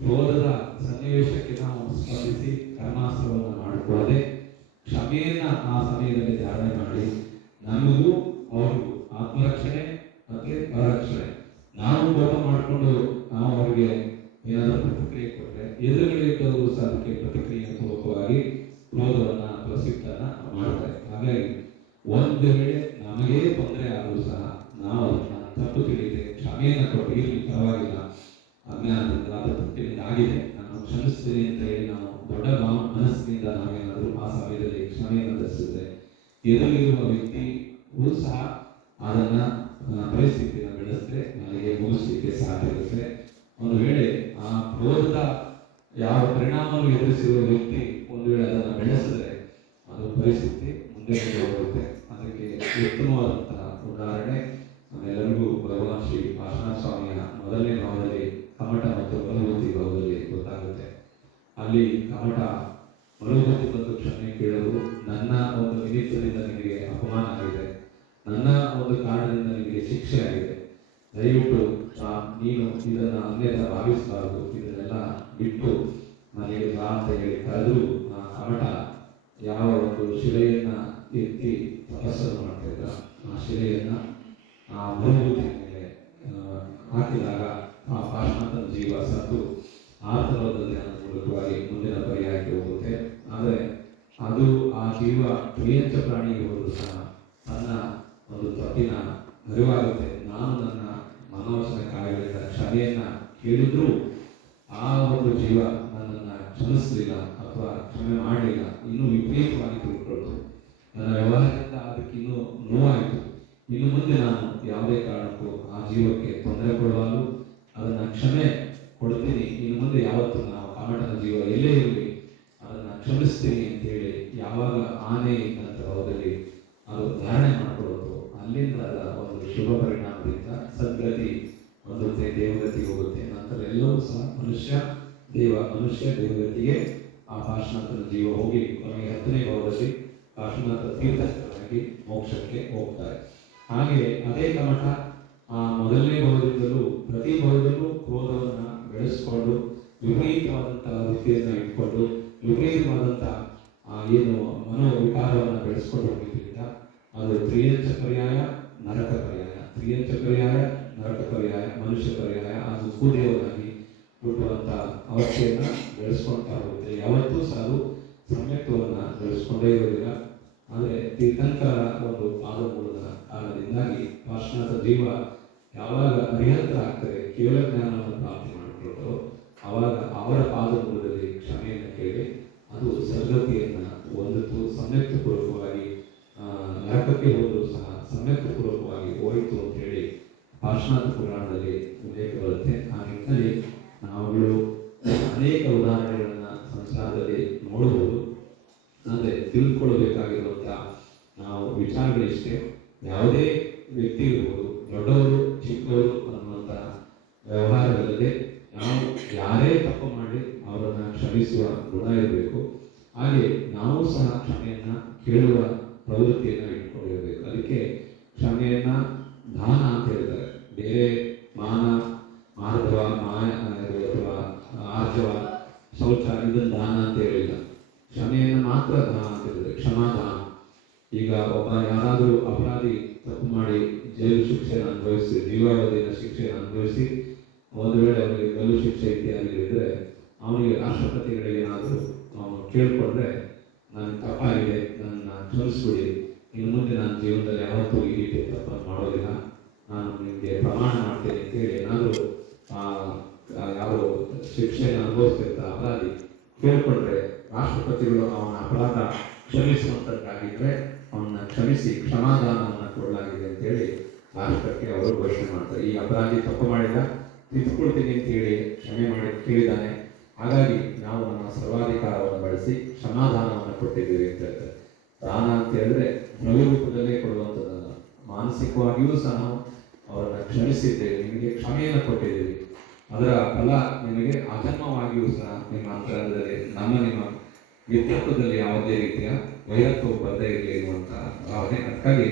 ಕ್ರೋಧದ ಸನ್ನಿವೇಶಕ್ಕೆ ನಾವು ಸ್ಪಂದಿಸಿ ಕರ್ಮಾಸ್ತ್ರವನ್ನು ಮಾಡಿಕೊಳ್ಳದೆ ಕ್ಷಮೆಯನ್ನ ಆ ಸಮಯದಲ್ಲಿ ಧಾರಣೆ ಮಾಡಿ ನಮಗೂ ಅವ್ರಿಗೂ ಆತ್ಮರಕ್ಷಣೆ ಮತ್ತೆ ಪರರಕ್ಷಣೆ. ನಾವು ಕೋಪ ಮಾಡಿಕೊಂಡು ನಾವು ಅವರಿಗೆ ಏನಾದರೂ ಪ್ರತಿಕ್ರಿಯೆ ಕೊಟ್ಟರೆ ಎದುರುಗಳಿದ್ದವರು ಸಹ ಅದಕ್ಕೆ ಪ್ರತಿಕ್ರಿಯೆ ಪೂರ್ವಕವಾಗಿ ಕ್ರೋಧವನ್ನ ಅಥವಾ ಸಿಟ್ಟನ್ನ ಮಾಡ್ತಾರೆ. ಹಾಗಾಗಿ ಒಂದು ವೇಳೆ ನಮಗೇ ತೊಂದರೆ ಆದರೂ ಸಹ ನಾವು ಅದನ್ನ ತಪ್ಪು ತಿಳಿದೆ ಕ್ಷಮೆಯನ್ನು ಕೊಟ್ಟು ಇರಲಿ ಪರವಾಗಿಲ್ಲ, ಅಜ್ಞಾನದಿಂದ ಅದು ತಪ್ಪಿನಿಂದ ಆಗಿದೆ, ನಾನು ಕ್ಷಮಿಸ್ತೀನಿ ಅಂತ ಹೇಳಿ ನಾವು ದೊಡ್ಡ ಮನಸ್ಸಿನಿಂದ ನಾವೇನಾದರೂ ಆ ಸಮಯದಲ್ಲಿ ಕ್ಷಮೆಯನ್ನು ಧರಿಸಿದ್ರೆ ಎದುರಿರುವ ವ್ಯಕ್ತಿಗೂ ಸಹ ಅದನ್ನ ಪರಿಸ್ಥಿತಿಯನ್ನು ಬೆಳೆಸಿದ್ರೆ ನನಗೆ ಮುಗಿಸ್ಲಿಕ್ಕೆ ಸಾಧ್ಯ ಇರುತ್ತೆ. ಒಂದು ವೇಳೆ ಆ ಕ್ರೋಧದ ಯಾವ ಪರಿಣಾಮವನ್ನು ಎದುರಿಸಿರುವ ವ್ಯಕ್ತಿ ಒಂದು ವೇಳೆ ಅದನ್ನು ಬೆಳೆಸಿದ್ರೆ ಅದು ಪರಿಸ್ಥಿತಿ ಮುಂದೆ ಹೋಗುತ್ತೆ. ಅದಕ್ಕೆ ಉತ್ತಮವಾದಂತಹ ಉದಾಹರಣೆ ನಮ್ಮೆಲ್ಲರಿಗೂ ಭಗವಾನ್ ಶ್ರೀ ಪಾರ್ಶ್ವನಾಥ ಸ್ವಾಮಿಯ ಮೊದಲನೇ ಭಾವದಲ್ಲಿ ಕಮಟ ಮತ್ತು ಮರುಭೂತಿ ಭಾವದಲ್ಲಿ ಗೊತ್ತಾಗುತ್ತೆ. ಅಲ್ಲಿ ಕಮಟ ಮರುಭೂತಿ ಬಂದು ಕ್ಷಮೆ ಕೇಳಲು, ನನ್ನ ಒಂದು ನಿಮಿತ್ತದಿಂದ ನಿನಗೆ ಅಪಮಾನ ಆಗಿದೆ, ನನ್ನ ಒಂದು ಕಾರಣದಿಂದ ನಿನಗೆ ಶಿಕ್ಷೆ ಆಗಿದೆ, ದಯವಿಟ್ಟು ನೀನು ಇದನ್ನ ಅನ್ಯದ ಭಾವಿಸಬಾರದು, ಇದನ್ನೆಲ್ಲ ಬಿಟ್ಟು ನನಗೆ ಬಾ ಅಂತ ಹೇಳಿ ಕರೆದ್ರು ಆ ಕಮಟ ಯಾವ ಒಂದು ಶಿಲೆಯನ್ನ ಎತ್ತಿ ತಪಸ್ಸನ್ನು ಮಾಡ್ತಾ ಇದ್ದ ಆ ಶಿಲೆಯನ್ನ ಆ ಮರುಭೂತಿ ಮೇಲೆ ಹಾಕಿದಾಗ ಆ ಪಾರ್ಶ್ವನಾಥನ ಜೀವ ಸತ್ತು ಆತನವಾದ ಧ್ಯಾನದ ಮೂಲಕವಾಗಿ ಮುಂದಿನ ಪರ್ಯಾಯಕ್ಕೆ ಹೋಗುತ್ತೆ. ಆದರೆ ಅದು ಆ ಜೀವ ಪ್ರಿಯಂಚ ಪ್ರಾಣಿಗೆ ಹೋದರೂ ಸಹ ತನ್ನ ಒಂದು ತಪ್ಪಿನ ಅರಿವಾಗುತ್ತೆ. ನಾನು ನನ್ನ ಮನೋವಚನ ಕಾಯಿಗಳಿಂದ ಕ್ಷಮೆಯನ್ನ ಕೇಳಿದ್ರು ಆ ಒಂದು ಜೀವ ನನ್ನನ್ನು ಕ್ಷಮಿಸಲಿಲ್ಲ ಅಥವಾ ಕ್ಷಮೆ ಮಾಡಲಿಲ್ಲ, ಇನ್ನೂ ವಿಪರೀತವಾಗಿ ತಿಳ್ಕೊಳ್ತು, ನನ್ನ ವ್ಯವಹಾರದಿಂದ ಅದಕ್ಕೆ ಇನ್ನೂ ನೋವಾಯಿತು. ಇನ್ನು ಮುಂದೆ ನಾನು ಯಾವುದೇ ಕಾರಣಕ್ಕೂ ಆ ಜೀವಕ್ಕೆ ತೊಂದರೆ ಕೊಡುವಾಗಲೂ ಅದನ್ನು ಕ್ಷಮೆ ಕೊಡ್ತೀನಿ, ಇನ್ನು ಮುಂದೆ ಯಾವತ್ತೂ ನಾವು ಕಮಟನ ಜೀವ ಎಲ್ಲೇ ಇರಲಿ ಅದನ್ನು ಕ್ಷಮಿಸ್ತೀನಿ ಅಂತೇಳಿ ಯಾವಾಗ ಆನೆ ಇದ್ದಂಥ ಭಾವದಲ್ಲಿ ಅದು ಧಾರಣೆ ಮಾಡಿಕೊಳ್ಳೋದು, ಅಲ್ಲಿಂದ ಅದರ ಒಂದು ಶುಭ ಪರಿಣಾಮದಿಂದ ಸದ್ಗತಿ ಹೊಂದುತ್ತೆ, ದೇವಗತಿಗೆ ಹೋಗುತ್ತೆ. ನಂತರ ಎಲ್ಲವೂ ಸಹ ಮನುಷ್ಯ ದೇವಗತಿಗೆ ಆ ಪಾರ್ಶ್ವನಾಥನ ಜೀವ ಹೋಗಿ ಕೊನೆಗೆ 10ನೇ ಭಾವದಲ್ಲಿ ಪಾರ್ಶ್ವನಾಥ ತೀರ್ಥರಾಗಿ ಮೋಕ್ಷಕ್ಕೆ ಹೋಗ್ತಾರೆ. ಹಾಗೆ ಅದೇ ಕಮಟ ಆ ಮೊದಲನೇ ಭಾವದಿಂದಲೂ ಪ್ರತಿ ಭಾವದಲ್ಲೂ ಕ್ರೋಧವನ್ನು ಬೆಳೆಸಿಕೊಂಡು ವಿಪರೀತವಾದಂತಹ ವೃತ್ತಿಯನ್ನು ಇಟ್ಕೊಂಡು ವಿಪರೀತವಾದಂತಹ ಏನು ಮನೋವಿಕಾರವನ್ನು ಬೆಳೆಸ್ಕೊಂಡು ಹೋಗಿದ್ದರಿಂದ ಅದು ತ್ರಿಯಂಚ ಪರ್ಯಾಯ ನರಕ ಪರ್ಯಾಯ, ತ್ರಿಯಂಚ ಪರ್ಯಾಯ ನರಕ ಪರ್ಯಾಯ, ಮನುಷ್ಯ ಪರ್ಯಾಯ, ಅದು ಭೂದೇವನಾಗಿ ಹುಟ್ಟುವಂಥ ಅವಸ್ಥೆಯನ್ನು ಬೆಳೆಸ್ಕೊಳ್ತಾ ಹೋಗುತ್ತೆ. ಯಾವತ್ತೂ ಸಹ ಅದು ಸಮ್ಯಕ್ತವನ್ನು ಬೆಳೆಸ್ಕೊಂಡೇ ಇರೋದಿಲ್ಲ. ಆದರೆ ತೀರ್ಥಂಕರ ಒಂದು ಪಾದಮೂಲದ ಕಾರಣದಿಂದಾಗಿ ಪಾಶ್ಚಾತ್ಯ ಜೀವ ಯಾವಾಗ ಅರಿಹಂತರ ಆಗ್ತದೆ, ಕೇವಲ ಜ್ಞಾನವನ್ನು ಪ್ರಾಪ್ತಿ ಮಾಡಿಕೊಳ್ಳೋದು, ಆವಾಗ ಅವರ ಪಾದಮೂಲದಲ್ಲಿ ಕ್ಷಮೆಯನ್ನು ಕೇಳಿ ಅದು ಸದ್ಗತಿಯನ್ನು ಹೊಂದಿತು. ಸಂಯುಕ್ತಪೂರ್ವಕವಾಗಿ ನರಕಕ್ಕೆ ಹೋದರೂ ಸಹ ಸಂಯುಕ್ತಪೂರ್ವಕವಾಗಿ ಹೋಯಿತು ಅಂತ ಹೇಳಿ ಪಾಶ್ಚಾತ್ಯ ಪುರಾಣದಲ್ಲಿ ಉಲ್ಲೇಖ ಬರುತ್ತೆ. ಆ ನಿಟ್ಟಿನಲ್ಲಿ ನಾವುಗಳು ಅನೇಕ ಉದಾಹರಣೆಗಳನ್ನು ಸಂಸಾರದಲ್ಲಿ ನೋಡಬಹುದು. ಅಂದರೆ ತಿಳ್ಕೊಳ್ಬೇಕಾಗಿರುವಂಥ ನಾವು ವಿಚಾರಗಳಿಷ್ಟೇ. ಯಾವುದೇ ವ್ಯಕ್ತಿ ಇರ್ಬೋದು, ದೊಡ್ಡವರು ಚಿಕ್ಕವರು ಅನ್ನುವಂಥ ವ್ಯವಹಾರವಿಲ್ಲದೆ ನಾವು ಯಾರೇ ತಪ್ಪು ಮಾಡಿ ಅವರನ್ನು ಕ್ಷಮಿಸುವ ಗುಣ ಇರಬೇಕು. ಹಾಗೆ ನಾವು ಸಹ ಕ್ಷಮೆಯನ್ನು ಕೇಳುವ ಪ್ರವೃತ್ತಿಯನ್ನು ಇಟ್ಕೊಂಡಿರಬೇಕು. ಅದಕ್ಕೆ ಕ್ಷಮೆಯನ್ನು ದಾನ ಅಂತ ಹೇಳ್ತಾರೆ. ಬೇರೆ ಮಾನ, ಮಾರ್ಧವ, ಅಥವಾ ಆರ್ಜವ, ಶೌಚ ಇದನ್ನು ದಾನ ಅಂತ ಹೇಳಿಲ್ಲ. ಕ್ಷಮೆಯನ್ನು ಮಾತ್ರ ದಾನ ಅಂತ ಹೇಳಿದ್ರೆ ಕ್ಷಮಾದಾನ. ಈಗ ಒಬ್ಬ ಯಾರಾದರೂ ಅಪರಾಧಿ ತಪ್ಪು ಮಾಡಿ ಜೈಲು ಶಿಕ್ಷೆಯನ್ನು ಅನುಭವಿಸಿ, ಜೀವಾವಧಿಯ ಶಿಕ್ಷೆಯನ್ನು ಅನುಭವಿಸಿ, ಒಂದು ವೇಳೆ ಅವನಿಗೆ ಗಲ್ಲು ಶಿಕ್ಷೆ ಇತ್ಯಾದಿಗಳಿದ್ರೆ ಅವನಿಗೆ ರಾಷ್ಟ್ರಪತಿಗಳಿಗೆ ಏನಾದರೂ ಅವನು ಕೇಳಿಕೊಂಡ್ರೆ, ನಾನು ತಪ್ಪಾಗಿದೆ, ನನ್ನ ಕ್ಷಮಿಸ್ಬಿಡಿ, ಇನ್ನು ಮುಂದೆ ನನ್ನ ಜೀವನದಲ್ಲಿ ಯಾವತ್ತೂ ಈ ರೀತಿ ತಪ್ಪನ್ನು ಮಾಡೋದಿಲ್ಲ, ನಾನು ನಿಮಗೆ ಪ್ರಮಾಣ ಮಾಡ್ತೇನೆ ಅಂತೇಳಿ ಏನಾದರೂ ಯಾರು ಶಿಕ್ಷೆಯನ್ನು ಅನುಭವಿಸ್ತಿರ್ತ ಅಪರಾಧಿ ಕೇಳಿಕೊಂಡ್ರೆ, ರಾಷ್ಟ್ರಪತಿಗಳು ಅವನ ಅಪರಾಧ ಕ್ಷಮಿಸುವಂಥದ್ದಾಗಿದ್ದರೆ ಅವನ್ನ ಕ್ಷಮಿಸಿ ಕ್ಷಮಾದಾನವನ್ನು ಕೊಡಲಾಗಿದೆ ಅಂತೇಳಿ ರಾಷ್ಟ್ರಕ್ಕೆ ಅವರು ಘೋಷಣೆ ಮಾಡ್ತಾರೆ. ಈ ಅಪರಾಧಿ ತಪ್ಪು ಮಾಡಿಲ್ಲ, ತಿದ್ದುಕೊಳ್ತೀನಿ ಅಂತೇಳಿ ಕ್ಷಮೆ ಮಾಡಿ ಕೇಳಿದ್ದಾನೆ, ಹಾಗಾಗಿ ನಾವು ನಮ್ಮ ಸರ್ವಾಧಿಕಾರವನ್ನು ಬಳಸಿ ಕ್ಷಮಾದಾನವನ್ನು ಕೊಟ್ಟಿದ್ದೀವಿ ಅಂತ ಹೇಳ್ತಾರೆ. ದಾನ ಅಂತ ಹೇಳಿದ್ರೆ ದ್ರವ್ಯ ರೂಪದಲ್ಲೇ ಕೊಡುವಂಥದ್ದಲ್ಲ, ಮಾನಸಿಕವಾಗಿಯೂ ಸಹ ನಾವು ಅವರನ್ನು ಕ್ಷಮಿಸಿದ್ದೇವೆ, ನಿಮಗೆ ಕ್ಷಮೆಯನ್ನು ಕೊಟ್ಟಿದ್ದೀವಿ, ಅದರ ಫಲ ನಿಮಗೆ ಅಜನ್ಮವಾಗಿಯೂ ಸಹ ನಿಮ್ಮ ಅಂತರಂಗದಲ್ಲಿ ನಿಮ್ಮ ವ್ಯಕ್ತಿತ್ವದಲ್ಲಿ ಯಾವುದೇ ರೀತಿಯ ವೈರತ್ವ ಬರದೇ ಇರಲಿ ಇರುವಂತಹ ಭಾವನೆ. ಅದಕ್ಕಾಗಿ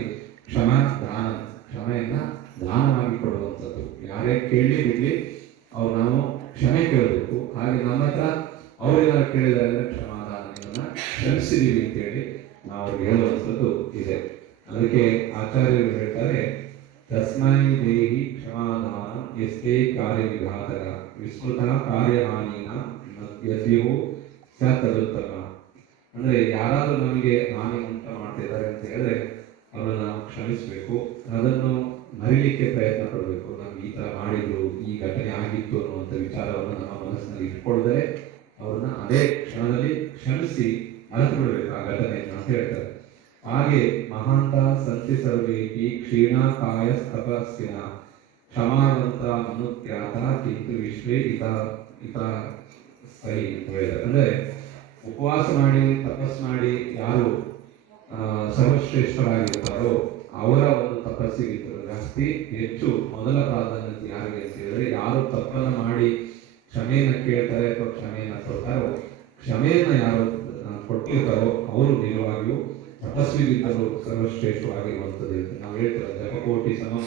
ಕ್ಷಮೆಯನ್ನು ದಾನವಾಗಿ ಕೊಡುವಂಥದ್ದು. ಯಾರೇ ಕೇಳಿ ಬಿಡಲಿ ಅವ್ರು ನಾವು ಕ್ಷಮೆ ಕೇಳಬೇಕು. ಹಾಗೆ ನಮ್ಮ ಹತ್ರ ಅವರೇನಾದ್ರು ಕೇಳಿದರೆ ಕ್ಷಮಾದಾನವನ್ನು ಕ್ಷಮಿಸಿದ್ದೀವಿ ಅಂತೇಳಿ ನಾವು ಅವ್ರಿಗೆ ಹೇಳುವಂಥದ್ದು ಇದೆ. ಅದಕ್ಕೆ ಆಚಾರ್ಯರು ಹೇಳ್ತಾರೆ, ತಸ್ಮೈ ದೇಹಿ ಕ್ಷಮಾದಾನ ಎಷ್ಟೇ ಕಾರ್ಯವಿಘಾತಕ ವಿಸ್ಮೃತ ಕಾರ್ಯಹಾನಿನ ಯದ್ಯೋ ಸ ತದುತ್ತಮ. ಅಂದರೆ ಯಾರಾದರೂ ನಮಗೆ ಹಾನಿ ಉಂಟು ಮಾಡ್ತಿದ್ದಾರೆ ಅಂತ ಹೇಳಿದ್ರೆ ಅವರನ್ನು ನಾವು ಕ್ಷಮಿಸಬೇಕು, ಅದನ್ನು ಮರಿಲಿಕ್ಕೆ ಪ್ರಯತ್ನ ಪಡಬೇಕು. ನಮ್ಗೆ ಈ ಥರ ಮಾಡಿದ್ರು, ಈ ಘಟನೆ ಆಗಿತ್ತು ಅನ್ನುವಂಥ ವಿಚಾರವನ್ನು ನಮ್ಮ ಮನಸ್ಸಿನಲ್ಲಿ ಇಟ್ಕೊಳ್ಳದೆ ಅವ್ರನ್ನ ಅದೇ ಕ್ಷಣದಲ್ಲಿ ಕ್ಷಮಿಸಿ ಅರಿತು ಬಿಡಬೇಕು ಆ ಘಟನೆಯನ್ನು ಅಂತ ಹೇಳ್ತಾರೆ. ಹಾಗೆ ಮಹಾಂತ ಸಂತಿ ಸರ್ವೇಕಿ ಕ್ಷೀಣ ಕಾಯ ತಪಸ್ಸಿನ ಕ್ಷಮಾವಂತ ಮನುತ್ಯಾತ ಕಿಂತು ವಿಶ್ವೇ ಇತ ಸೈ ಅಂತ ಹೇಳಿದ್ದಾರೆ. ಅಂದರೆ ಉಪವಾಸ ಮಾಡಿ ತಪಸ್ ಮಾಡಿ ಯಾರು ಸರ್ವಶ್ರೇಷ್ಠರಾಗಿರ್ತಾರೋ ಅವರ ಒಂದು ತಪಸ್ಸಿಗಿಂತ ಜಾಸ್ತಿ ಹೆಚ್ಚು ಮೊದಲ ಪ್ರಾಧಾನ್ಯತೆ ಯಾರಿಗೆ ಅಂತ ಹೇಳಿದ್ರೆ, ಯಾರು ತಪ್ಪನ್ನು ಮಾಡಿ ಕ್ಷಮೆಯನ್ನು ಕೇಳ್ತಾರೆ ಅಥವಾ ಕ್ಷಮೆಯನ್ನು ಕೊಡ್ತಾರೋ, ಕ್ಷಮೆಯನ್ನು ಯಾರು ಕೊಟ್ಟಿರ್ತಾರೋ ಅವರು ನಿಜವಾಗಿಯೂ ತಪಸ್ವಿಗಿಂತಲೂ ಸರ್ವಶ್ರೇಷ್ಠವಾಗಿರುವಂಥದ್ದು. ನಾವು ಹೇಳ್ತೀರ ಜಪಕೋಟಿ ಸಮಂ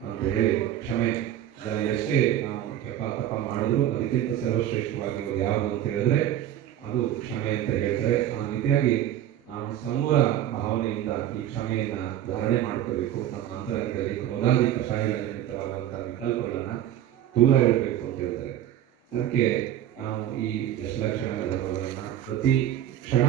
ಅಂತ ಹೇಳಿ, ಕ್ಷಮೆ ಎಷ್ಟೇ ನಾವು ಜಪ ತಪ ಮಾಡಿದ್ರು ಅದಕ್ಕಿಂತ ಸರ್ವಶ್ರೇಷ್ಠವಾಗಿರೋದು ಯಾವುದು ಅಂತ ಹೇಳಿದ್ರೆ ಅದು ಕ್ಷಮೆ ಅಂತ ಹೇಳ್ತಾರೆ. ಆ ರೀತಿಯಾಗಿ ನಾವು ಸಮೂಲ ಭಾವನೆಯಿಂದ ಈ ಕ್ಷಮೆಯನ್ನು ಧಾರಣೆ ಮಾಡ್ಕೋಬೇಕು. ನಮ್ಮ ಅಂತರಂಗದಲ್ಲಿ ಕ್ರೋಧಾದಿ ಕಷಾಯಗಳ ನಿಮಿತ್ತವಾದಂತಹ ವಿಕಲ್ಪಗಳನ್ನು ದೂರ ಇಡಬೇಕು ಅಂತ ಹೇಳ್ತಾರೆ. ಅದಕ್ಕೆ ನಾವು ಈ ದಶಲಕ್ಷಣಗಳ ಧರ್ಮಗಳನ್ನು ಪ್ರತಿ ಕ್ಷಣ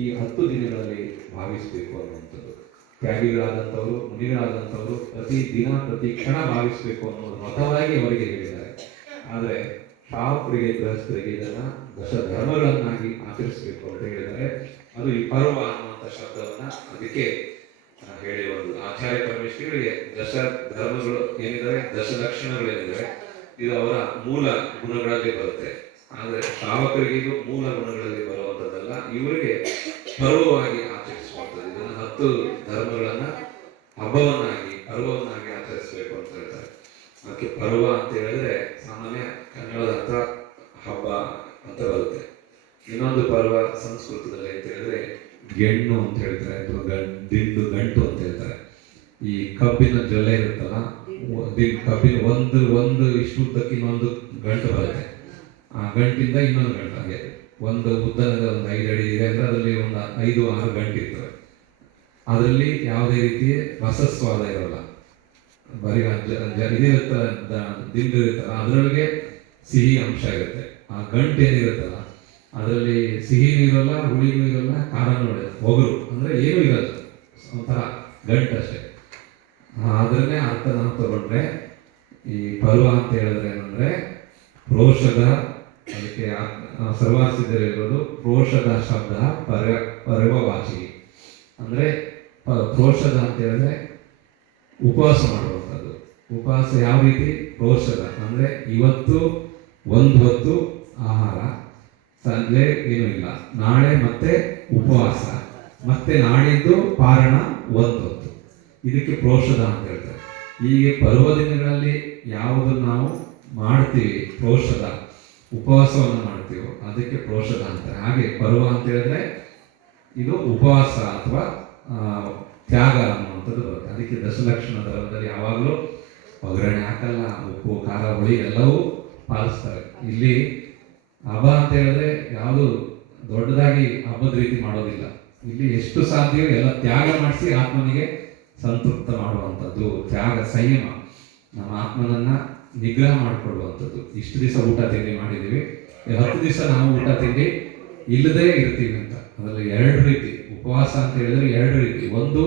ಈ 10 ದಿನಗಳಲ್ಲಿ ಭಾವಿಸಬೇಕು ಅನ್ನುವಂಥದ್ದು. ತ್ಯಾಗಿಗಳಾದಂಥವರು, ಮುನಿಗಳಾದಂಥವರು ಪ್ರತಿ ದಿನ ಪ್ರತಿ ಕ್ಷಣ ಭಾವಿಸಬೇಕು ಅನ್ನೋದು ಮತವಾಗಿ ಅವರಿಗೆ ಹೇಳಿದ್ದಾರೆ. ಆದರೆ ಶ್ರಾವಕರಿಗೆ, ಗೃಹಸ್ಥರಿಗೆ ಇದನ್ನು ದಶಧರ್ಮಗಳನ್ನಾಗಿ ಆಚರಿಸಬೇಕು ಅಂತ ಹೇಳಿದ್ದಾರೆ. ಅದು ಈ ಪರ್ವ ಅನ್ನುವಂಥ ಶಬ್ದವನ್ನ ಅದಕ್ಕೆ ಹೇಳಿರುವುದು. ಆಚಾರ್ಯ ಪರಮೇಶ್ವರಿಗೆ ದಶ ಧರ್ಮಗಳು ಏನಿದ್ದಾರೆ, ದಶಲಕ್ಷಣಗಳು ಏನಿದ್ದಾರೆ, ಇದು ಅವರ ಮೂಲ ಗುಣಗಳಲ್ಲಿ ಬರುತ್ತೆ. ಆದರೆ ಶ್ರಾವಕರಿಗೆ ಇದು ಮೂಲ ಗುಣಗಳಲ್ಲಿ ಬರುವಂಥದ್ದಲ್ಲ, ಇವರಿಗೆ ಪರ್ವವಾಗಿ ಆಚರಿಸುವಂಥದ್ದು. ಇದನ್ನು 10 ಧರ್ಮಗಳನ್ನ ಹಬ್ಬವನ್ನಾಗಿ ಪರ್ವವನ್ನಾಗಿ ಆಚರಿಸಬೇಕು ಅಂತ ಹೇಳ್ತಾರೆ. ಅದಕ್ಕೆ ಪರ್ವ ಅಂತ ಹೇಳಿದ್ರೆ ಸಾಮಾನ್ಯ ಕನ್ನಡದ ಅರ್ಥ ಹಬ್ಬ ಅಂತ ಬರುತ್ತೆ. ಇನ್ನೊಂದು ಪರ್ವ ಸಂಸ್ಕೃತದಲ್ಲಿ ಅಂತ ಹೇಳಿದ್ರೆ ಗೆಣ್ಣು ಅಂತ ಹೇಳ್ತಾರೆ, ಅಥವಾ ದಿಂಡು ಗಂಟು ಅಂತ ಹೇಳ್ತಾರೆ. ಈ ಕಬ್ಬಿನ ಜೊಲೆ ಇರುತ್ತಲ್ಲ, ಕಬ್ಬಿನ ಒಂದು ಇಷ್ಟು ಉದ್ದಕ್ಕೆ ಇನ್ನೊಂದು ಗಂಟು ಬರುತ್ತೆ. ಆ ಗಂಟಿಂದ ಇನ್ನೊಂದು ಗಂಟು, ಹಾಗೆ ಒಂದು ಉದ್ದದ ಒಂದು 5 ಅಡಿ ಇದೆ ಅಂದ್ರೆ ಅದರಲ್ಲಿ ಒಂದು 5-6 ಗಂಟು ಇರ್ತವೆ. ಅದರಲ್ಲಿ ಯಾವುದೇ ರೀತಿಯ ರಸಸ್ವಾದ ಇರೋಲ್ಲ, ಬರೀ ಇದಿರುತ್ತ ದಿಂಡು ಇರುತ್ತಲ್ಲ, ಅದರೊಳಗೆ ಸಿಹಿ ಅಂಶ ಇರುತ್ತೆ. ಆ ಗಂಟು ಏನಿರುತ್ತಲ್ಲ ಅದರಲ್ಲಿ ಸಿಹಿನೂ ಇರಲ್ಲ, ಹುಳಿನೂ ಇರಲ್ಲ, ಖಾರನೂ ಇರಲ್ಲ, ಒಗರು ಅಂದರೆ ಏನೂ ಇರಲ್ಲ, ಒಂಥರ ಗಂಟು ಅಷ್ಟೇ. ಅದನ್ನೇ ಅರ್ಥ ನಾವು ತಗೊಂಡ್ರೆ ಈ ಪರ್ವ ಅಂತ ಹೇಳಿದ್ರೆ ಏನಂದ್ರೆ ಪ್ರೋಷದ, ಅದಕ್ಕೆ ಸರ್ವಾಸಿದ್ಧರಿರೋದು ಪ್ರೋಷದ ಶಬ್ದ ಪರ್ವವಾಚಿ ಅಂದರೆ ಪ್ರೋಷದ ಅಂತ ಹೇಳಿದ್ರೆ ಉಪವಾಸ ಮಾಡುವಂಥದ್ದು. ಉಪವಾಸ ಯಾವ ರೀತಿ? ಪ್ರೋಷದ ಅಂದರೆ ಇವತ್ತು ಒಂದು ಹೊತ್ತು ಆಹಾರ, ಸಂಜೆ ಏನೂ ಇಲ್ಲ, ನಾಳೆ ಮತ್ತೆ ಉಪವಾಸ, ಮತ್ತೆ ನಾಡಿದ್ದು ಪಾರಣ ಒಂದು ಹೊತ್ತು, ಇದಕ್ಕೆ ಪ್ರೋಷದ ಅಂತ ಹೇಳ್ತಾರೆ. ಹೀಗೆ ಪರ್ವದಿನಗಳಲ್ಲಿ ಯಾವುದು ನಾವು ಮಾಡ್ತೀವಿ ಪ್ರೋಷದ, ಉಪವಾಸವನ್ನು ಮಾಡ್ತೀವೋ ಅದಕ್ಕೆ ಪ್ರೋಷದ ಅಂತಾರೆ. ಹಾಗೆ ಪರ್ವ ಅಂತ ಹೇಳಿದ್ರೆ ಇದು ಉಪವಾಸ ಅಥವಾ ತ್ಯಾಗ ಅನ್ನುವಂಥದ್ದು ಬರುತ್ತೆ. ಅದಕ್ಕೆ ದಶಲಕ್ಷಣ ಧರ್ಮದಲ್ಲಿ ಯಾವಾಗಲೂ ಒಗ್ಗರಣೆ ಹಾಕಲ್ಲ, ಉಪ್ಪು ಖಾರ ಹುಳಿ ಎಲ್ಲವೂ ಪಾಲಿಸ್ತಾರೆ. ಇಲ್ಲಿ ಹಬ್ಬ ಅಂತ ಹೇಳಿದ್ರೆ ಯಾವುದು ದೊಡ್ಡದಾಗಿ ಹಬ್ಬದ ರೀತಿ ಮಾಡೋದಿಲ್ಲ. ಇಲ್ಲಿ ಎಷ್ಟು ಸಾಧ್ಯವೋ ಎಲ್ಲ ತ್ಯಾಗ ಮಾಡಿಸಿ ಆತ್ಮನಿಗೆ ಸಂತೃಪ್ತ ಮಾಡುವಂಥದ್ದು ತ್ಯಾಗ, ಸಂಯಮ, ನಮ್ಮ ಆತ್ಮನನ್ನ ನಿಗ್ರಹ ಮಾಡಿಕೊಳ್ಳುವಂಥದ್ದು. ಇಷ್ಟು ದಿವಸ ಊಟ ತಿಂಡಿ ಮಾಡಿದ್ದೀವಿ, 10 ದಿವಸ ನಾವು ಊಟ ತಿಂಡಿ ಇಲ್ಲದೇ ಇರ್ತೀವಿ ಅಂತ. ಅದರಲ್ಲಿ 2 ರೀತಿ ಉಪವಾಸ ಅಂತ ಹೇಳಿದ್ರೆ 2 ರೀತಿ. ಒಂದು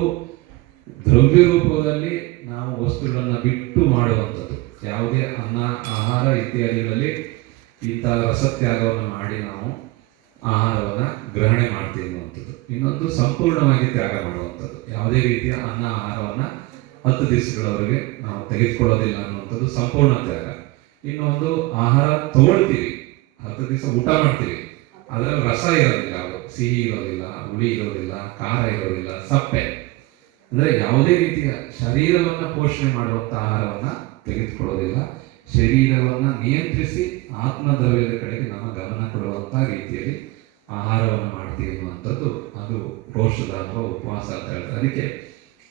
ದ್ರವ್ಯ ರೂಪದಲ್ಲಿ ನಾವು ವಸ್ತುಗಳನ್ನು ಬಿಟ್ಟು ಮಾಡುವಂಥದ್ದು, ಯಾವುದೇ ಅನ್ನ ಆಹಾರ ಇತ್ಯಾದಿಗಳಲ್ಲಿ ಇಂಥ ರಸತ್ಯಾಗವನ್ನು ಮಾಡಿ ನಾವು ಆಹಾರವನ್ನು ಗ್ರಹಣೆ ಮಾಡ್ತೀವಿ ಅನ್ನುವಂಥದ್ದು. ಇನ್ನೊಂದು ಸಂಪೂರ್ಣವಾಗಿ ತ್ಯಾಗ ಮಾಡುವಂಥದ್ದು, ಯಾವುದೇ ರೀತಿಯ ಅನ್ನ ಆಹಾರವನ್ನು 10 ದಿವಸಗಳವರೆಗೆ ನಾವು ತೆಗೆದುಕೊಳ್ಳೋದಿಲ್ಲ ಅನ್ನುವಂಥದ್ದು ಸಂಪೂರ್ಣ ತ್ಯಾಗ. ಇನ್ನೊಂದು ಆಹಾರ ತಗೊಳ್ತೀವಿ, 10 ದಿವಸ ಊಟ ಮಾಡ್ತೀವಿ, ಅದರಲ್ಲಿ ರಸ ಇರೋದಿಲ್ಲ, ಸಿಹಿ ಇರೋದಿಲ್ಲ, ಹುಳಿ ಇರೋದಿಲ್ಲ, ಖಾರ ಇರೋದಿಲ್ಲ, ಸಪ್ಪೆ, ಅಂದರೆ ಯಾವುದೇ ರೀತಿಯ ಶರೀರವನ್ನು ಪೋಷಣೆ ಮಾಡುವಂಥ ಆಹಾರವನ್ನು ತೆಗೆದುಕೊಳ್ಳೋದಿಲ್ಲ. ಶರೀರವನ್ನು ನಿಯಂತ್ರಿಸಿ ಆತ್ಮದ್ರವ್ಯದ ಕಡೆಗೆ ನಮ್ಮ ಗಮನ ಕೊಡುವಂಥ ರೀತಿಯಲ್ಲಿ ಆಹಾರವನ್ನು ಮಾಡ್ತೀವಿ ಅನ್ನುವಂಥದ್ದು ಅದು ಪ್ರೋಷದ ಅಥವಾ ಉಪವಾಸ ಅಂತ ಹೇಳ್ತಾರೆ. ಅದಕ್ಕೆ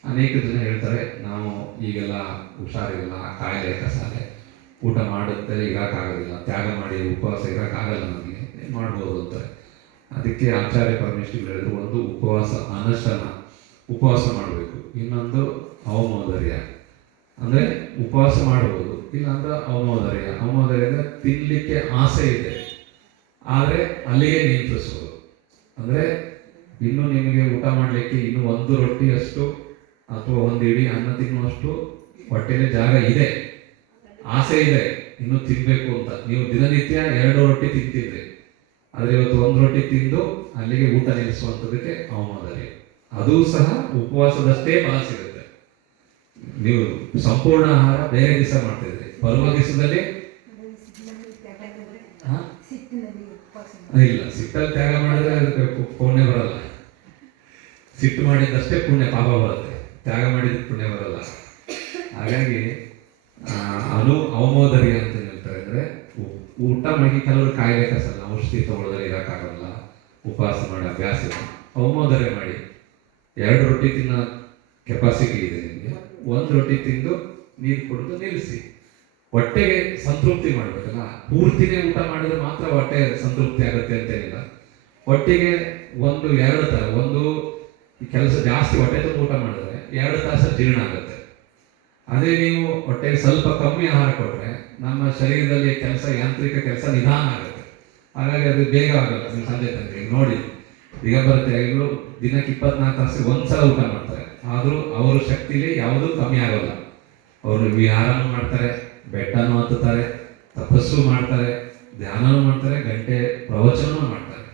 ಅನೇಕ ಜನ ಹೇಳ್ತಾರೆ, ನಾವು ಈಗೆಲ್ಲ ಹುಷಾರಿಲ್ಲ, ಕಾಯಿಲೆ ಕಸಾಲೆ, ಊಟ ಮಾಡುತ್ತೆ ಇರೋಕ್ಕಾಗೋದಿಲ್ಲ, ತ್ಯಾಗ ಮಾಡಿ ಉಪವಾಸ ಇರೋಕ್ಕಾಗಲ್ಲ, ನಮಗೆ ಮಾಡ್ಬೋದು ಅಂತಾರೆ. ಅದಕ್ಕೆ ಆಚಾರ್ಯ ಪರಮೇಶ್ವರ್ ಹೇಳಿದ್ರು, ಒಂದು ಉಪವಾಸ ಅನಶನ, ಉಪವಾಸ ಮಾಡಬೇಕು. ಇನ್ನೊಂದು ಅವಮೋದರ್ಯ, ಅಂದರೆ ಉಪವಾಸ ಮಾಡ್ಬೋದು, ಇಲ್ಲಾಂದ್ರೆ ಅವಮೋದರ್ಯ. ಅವಮೋದರ್ಯ ಅಂದರೆ ತಿನ್ನಲಿಕ್ಕೆ ಆಸೆ ಇದೆ ಆದರೆ ಅಲ್ಲಿಗೆ ನಿಯಂತ್ರಿಸೋದು. ಅಂದರೆ ಇನ್ನು ನಿಮಗೆ ಊಟ ಮಾಡಲಿಕ್ಕೆ ಇನ್ನು 1 ರೊಟ್ಟಿಯಷ್ಟು ಅಥವಾ 1 ಇಡೀ ಅನ್ನ ತಿನ್ನುವಷ್ಟು ಹೊಟ್ಟೆಯಲ್ಲಿ ಜಾಗ ಇದೆ, ಆಸೆ ಇದೆ ಇನ್ನು ತಿನ್ನಬೇಕು ಅಂತ. ನೀವು ದಿನನಿತ್ಯ 2 ರೊಟ್ಟಿ ತಿಂತಿದ್ರಿ, ಆದರೆ ಇವತ್ತು 1 ರೊಟ್ಟಿ ತಿಂದು ಅಲ್ಲಿಗೆ ಊಟ ನಿಲ್ಲಿಸುವಂಥದ್ದಕ್ಕೆ ಅವಮೋದರ್ಯ. ಅದು ಸಹ ಉಪವಾಸದಷ್ಟೇ ಫಲ ಸಿಗುತ್ತೆ. ನೀವು ಸಂಪೂರ್ಣ ಆಹಾರ ಬೇರೆ ದಿವಸ ಮಾಡ್ತಿದ್ರಿ, ಪರ್ವ ದಿವಸದಲ್ಲಿ ಇಲ್ಲ, ಸಿಟ್ಟಲ್ಲಿ ತ್ಯಾಗ ಮಾಡಿದ್ರೆ ಅದಕ್ಕೆ ಪುಣ್ಯ ಬರಲ್ಲ. ಸಿಟ್ಟು ಮಾಡಿದ್ದಷ್ಟೇ ಪುಣ್ಯ, ಪಾಪ ಬರುತ್ತೆ, ತ್ಯಾಗ ಮಾಡಿದ ಪುಣ್ಯ ಬರಲ್ಲ. ಹಾಗಾಗಿ ಅವಮೋದರ್ಯ ಅಂತ ಹೇಳ್ತಾರೆ. ಅಂದರೆ ಊಟ ಮಾಡಿ ಕೆಲವರು ಕಾಯಿಲೆ ಕಸಲ್ಲ, ಔಷಧಿ ತಗೊಳ್ಳೋದ್ರೆ ಇರೋಕ್ಕಾಗಲ್ಲ, ಉಪವಾಸ ಮಾಡಿ ಅಭ್ಯಾಸ ಇದೆ, ಅವಮೋದರ್ಯ ಮಾಡಿ 2 ರೊಟ್ಟಿ ತಿನ್ನೋ ಕೆಪಾಸಿಟಿ ಇದೆ ನಿಮಗೆ, 1 ರೊಟ್ಟಿ ತಿಂದು ನೀರು ಕುಡಿದು ನಿಲ್ಲಿಸಿ. ಹೊಟ್ಟೆಗೆ ಸಂತೃಪ್ತಿ ಮಾಡಬೇಕಲ್ಲ, ಪೂರ್ತಿನೇ ಊಟ ಮಾಡಿದ್ರೆ ಮಾತ್ರ ಹೊಟ್ಟೆ ಸಂತೃಪ್ತಿ ಆಗುತ್ತೆ ಅಂತೇನಿಲ್ಲ. ಹೊಟ್ಟೆಗೆ 1-2 ಥರ, ಒಂದು ಕೆಲಸ ಜಾಸ್ತಿ ಹೊಟ್ಟೆ ತುಂಬ ಊಟ ಮಾಡಿದ್ರೆ 2 ತಾಸು ಜೀರ್ಣ ಆಗುತ್ತೆ. ಅದೇ ನೀವು ಹೊಟ್ಟೆಗೆ ಸ್ವಲ್ಪ ಕಮ್ಮಿ ಆಹಾರ ಕೊಟ್ಟರೆ ನಮ್ಮ ಶರೀರದಲ್ಲಿ ಕೆಲಸ, ಯಾಂತ್ರಿಕ ಕೆಲಸ ನಿಧಾನ ಆಗುತ್ತೆ. ಹಾಗಾಗಿ ಅದು ಬೇಗ ಆಗಲ್ಲ. ನೀವು ಸಂಜೆ ತಂದ್ರೆ ನೋಡಿ ಈಗ ಬರುತ್ತೆ, ಇವರು ದಿನಕ್ಕೆ 24 ತಾಸಿಗೆ 1 ಸಲ ಊಟ ಮಾಡ್ತಾರೆ, ಆದರೂ ಅವರ ಶಕ್ತಿಲಿ ಯಾವುದೂ ಕಮ್ಮಿ ಆಗೋಲ್ಲ. ಅವರು ವಿಹಾರನೂ ಮಾಡ್ತಾರೆ, ಬೆಟ್ಟನೂ ಹತ್ತುತ್ತಾರೆ, ತಪಸ್ಸು ಮಾಡ್ತಾರೆ, ಧ್ಯಾನನೂ ಮಾಡ್ತಾರೆ, ಗಂಟೆ ಪ್ರವಚನವೂ ಮಾಡ್ತಾರೆ,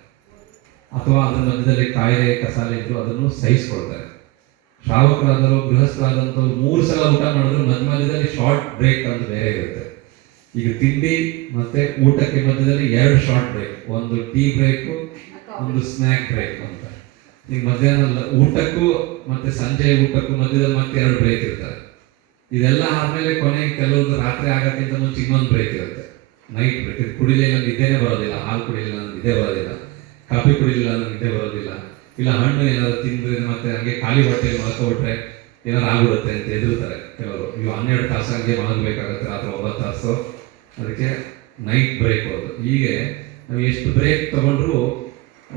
ಅಥವಾ ಅದರ ಮಧ್ಯದಲ್ಲಿ ಕಾಯಿಲೆ ಕಸಾಲೆ ಇದ್ದು ಅದನ್ನು ಸಹಿಸ್ಕೊಳ್ತಾರೆ. ಶ್ರಾವಕರಾದರೂ ಗೃಹಸ್ಥರಾದಂಥವ್ರು 3 ಸಲ ಊಟ ಮಾಡಿದ್ರು ಮಧ್ಯದಲ್ಲಿ ಶಾರ್ಟ್ ಬ್ರೇಕ್ ಅಂತ ಬೇರೆ ಇರುತ್ತೆ. ಈಗ ತಿಂಡಿ ಮತ್ತೆ ಊಟಕ್ಕೆ ಮಧ್ಯದಲ್ಲಿ 2 ಶಾರ್ಟ್ ಬ್ರೇಕ್, ಒಂದು ಟೀ ಬ್ರೇಕು, ಒಂದು ಸ್ನ್ಯಾಕ್ ಬ್ರೇಕ್ ಅಂತ. ಈಗ ಮಧ್ಯಾಹ್ನ ಊಟಕ್ಕೂ ಮತ್ತೆ ಸಂಜೆ ಊಟಕ್ಕೂ ಮಧ್ಯದಲ್ಲಿ ಮತ್ತೆ 2 ಬ್ರೇಕ್ ಇರ್ತಾರೆ. ಇದೆಲ್ಲ ಆದ್ಮೇಲೆ ಕೊನೆಗೆ ಕೆಲವೊಂದು ರಾತ್ರಿ ಆಗೋಕ್ಕಿಂತ ಮುಂಚೆ ಇನ್ನೊಂದು ಬ್ರೇಕ್ ಇರುತ್ತೆ, ನೈಟ್ ಬ್ರೇಕ್. ಇದು ಕುಡಿಲಿಲ್ಲ ನಿದ್ದೆನೇ ಬರೋದಿಲ್ಲ, ಹಾಲು ಕುಡಿಲಿಲ್ಲ ನಿದ್ದೆ ಬರೋದಿಲ್ಲ, ಕಾಫಿ ಕುಡಿಲಿಲ್ಲ ನಿದ್ದೆ ಬರೋದಿಲ್ಲ, ಇಲ್ಲ ಹಣ್ಣು ಏನಾದ್ರು ತಿಂದ್ರೆ ಮತ್ತೆ ಹಂಗೆ ಖಾಲಿ ಹೊಟ್ಟೆಯಲ್ಲಿ ಮಲ್ಕೊಬಿಟ್ರೆ ಏನಾರು ಆಗ್ಬಿಡುತ್ತೆ ಅಂತ ಎದುರುತ್ತಾರೆ ಕೆಲವರು. ಇವು 12 ತಾಸು ಹಂಗೆ ಮಲಗಬೇಕಾಗುತ್ತೆ, ರಾತ್ರಿ 9 ತಾಸು. ಅದಕ್ಕೆ ನೈಟ್ ಬ್ರೇಕ್ ಹೋದು. ಹೀಗೆ ನಾವು ಎಷ್ಟು ಬ್ರೇಕ್ ತಗೊಂಡ್ರು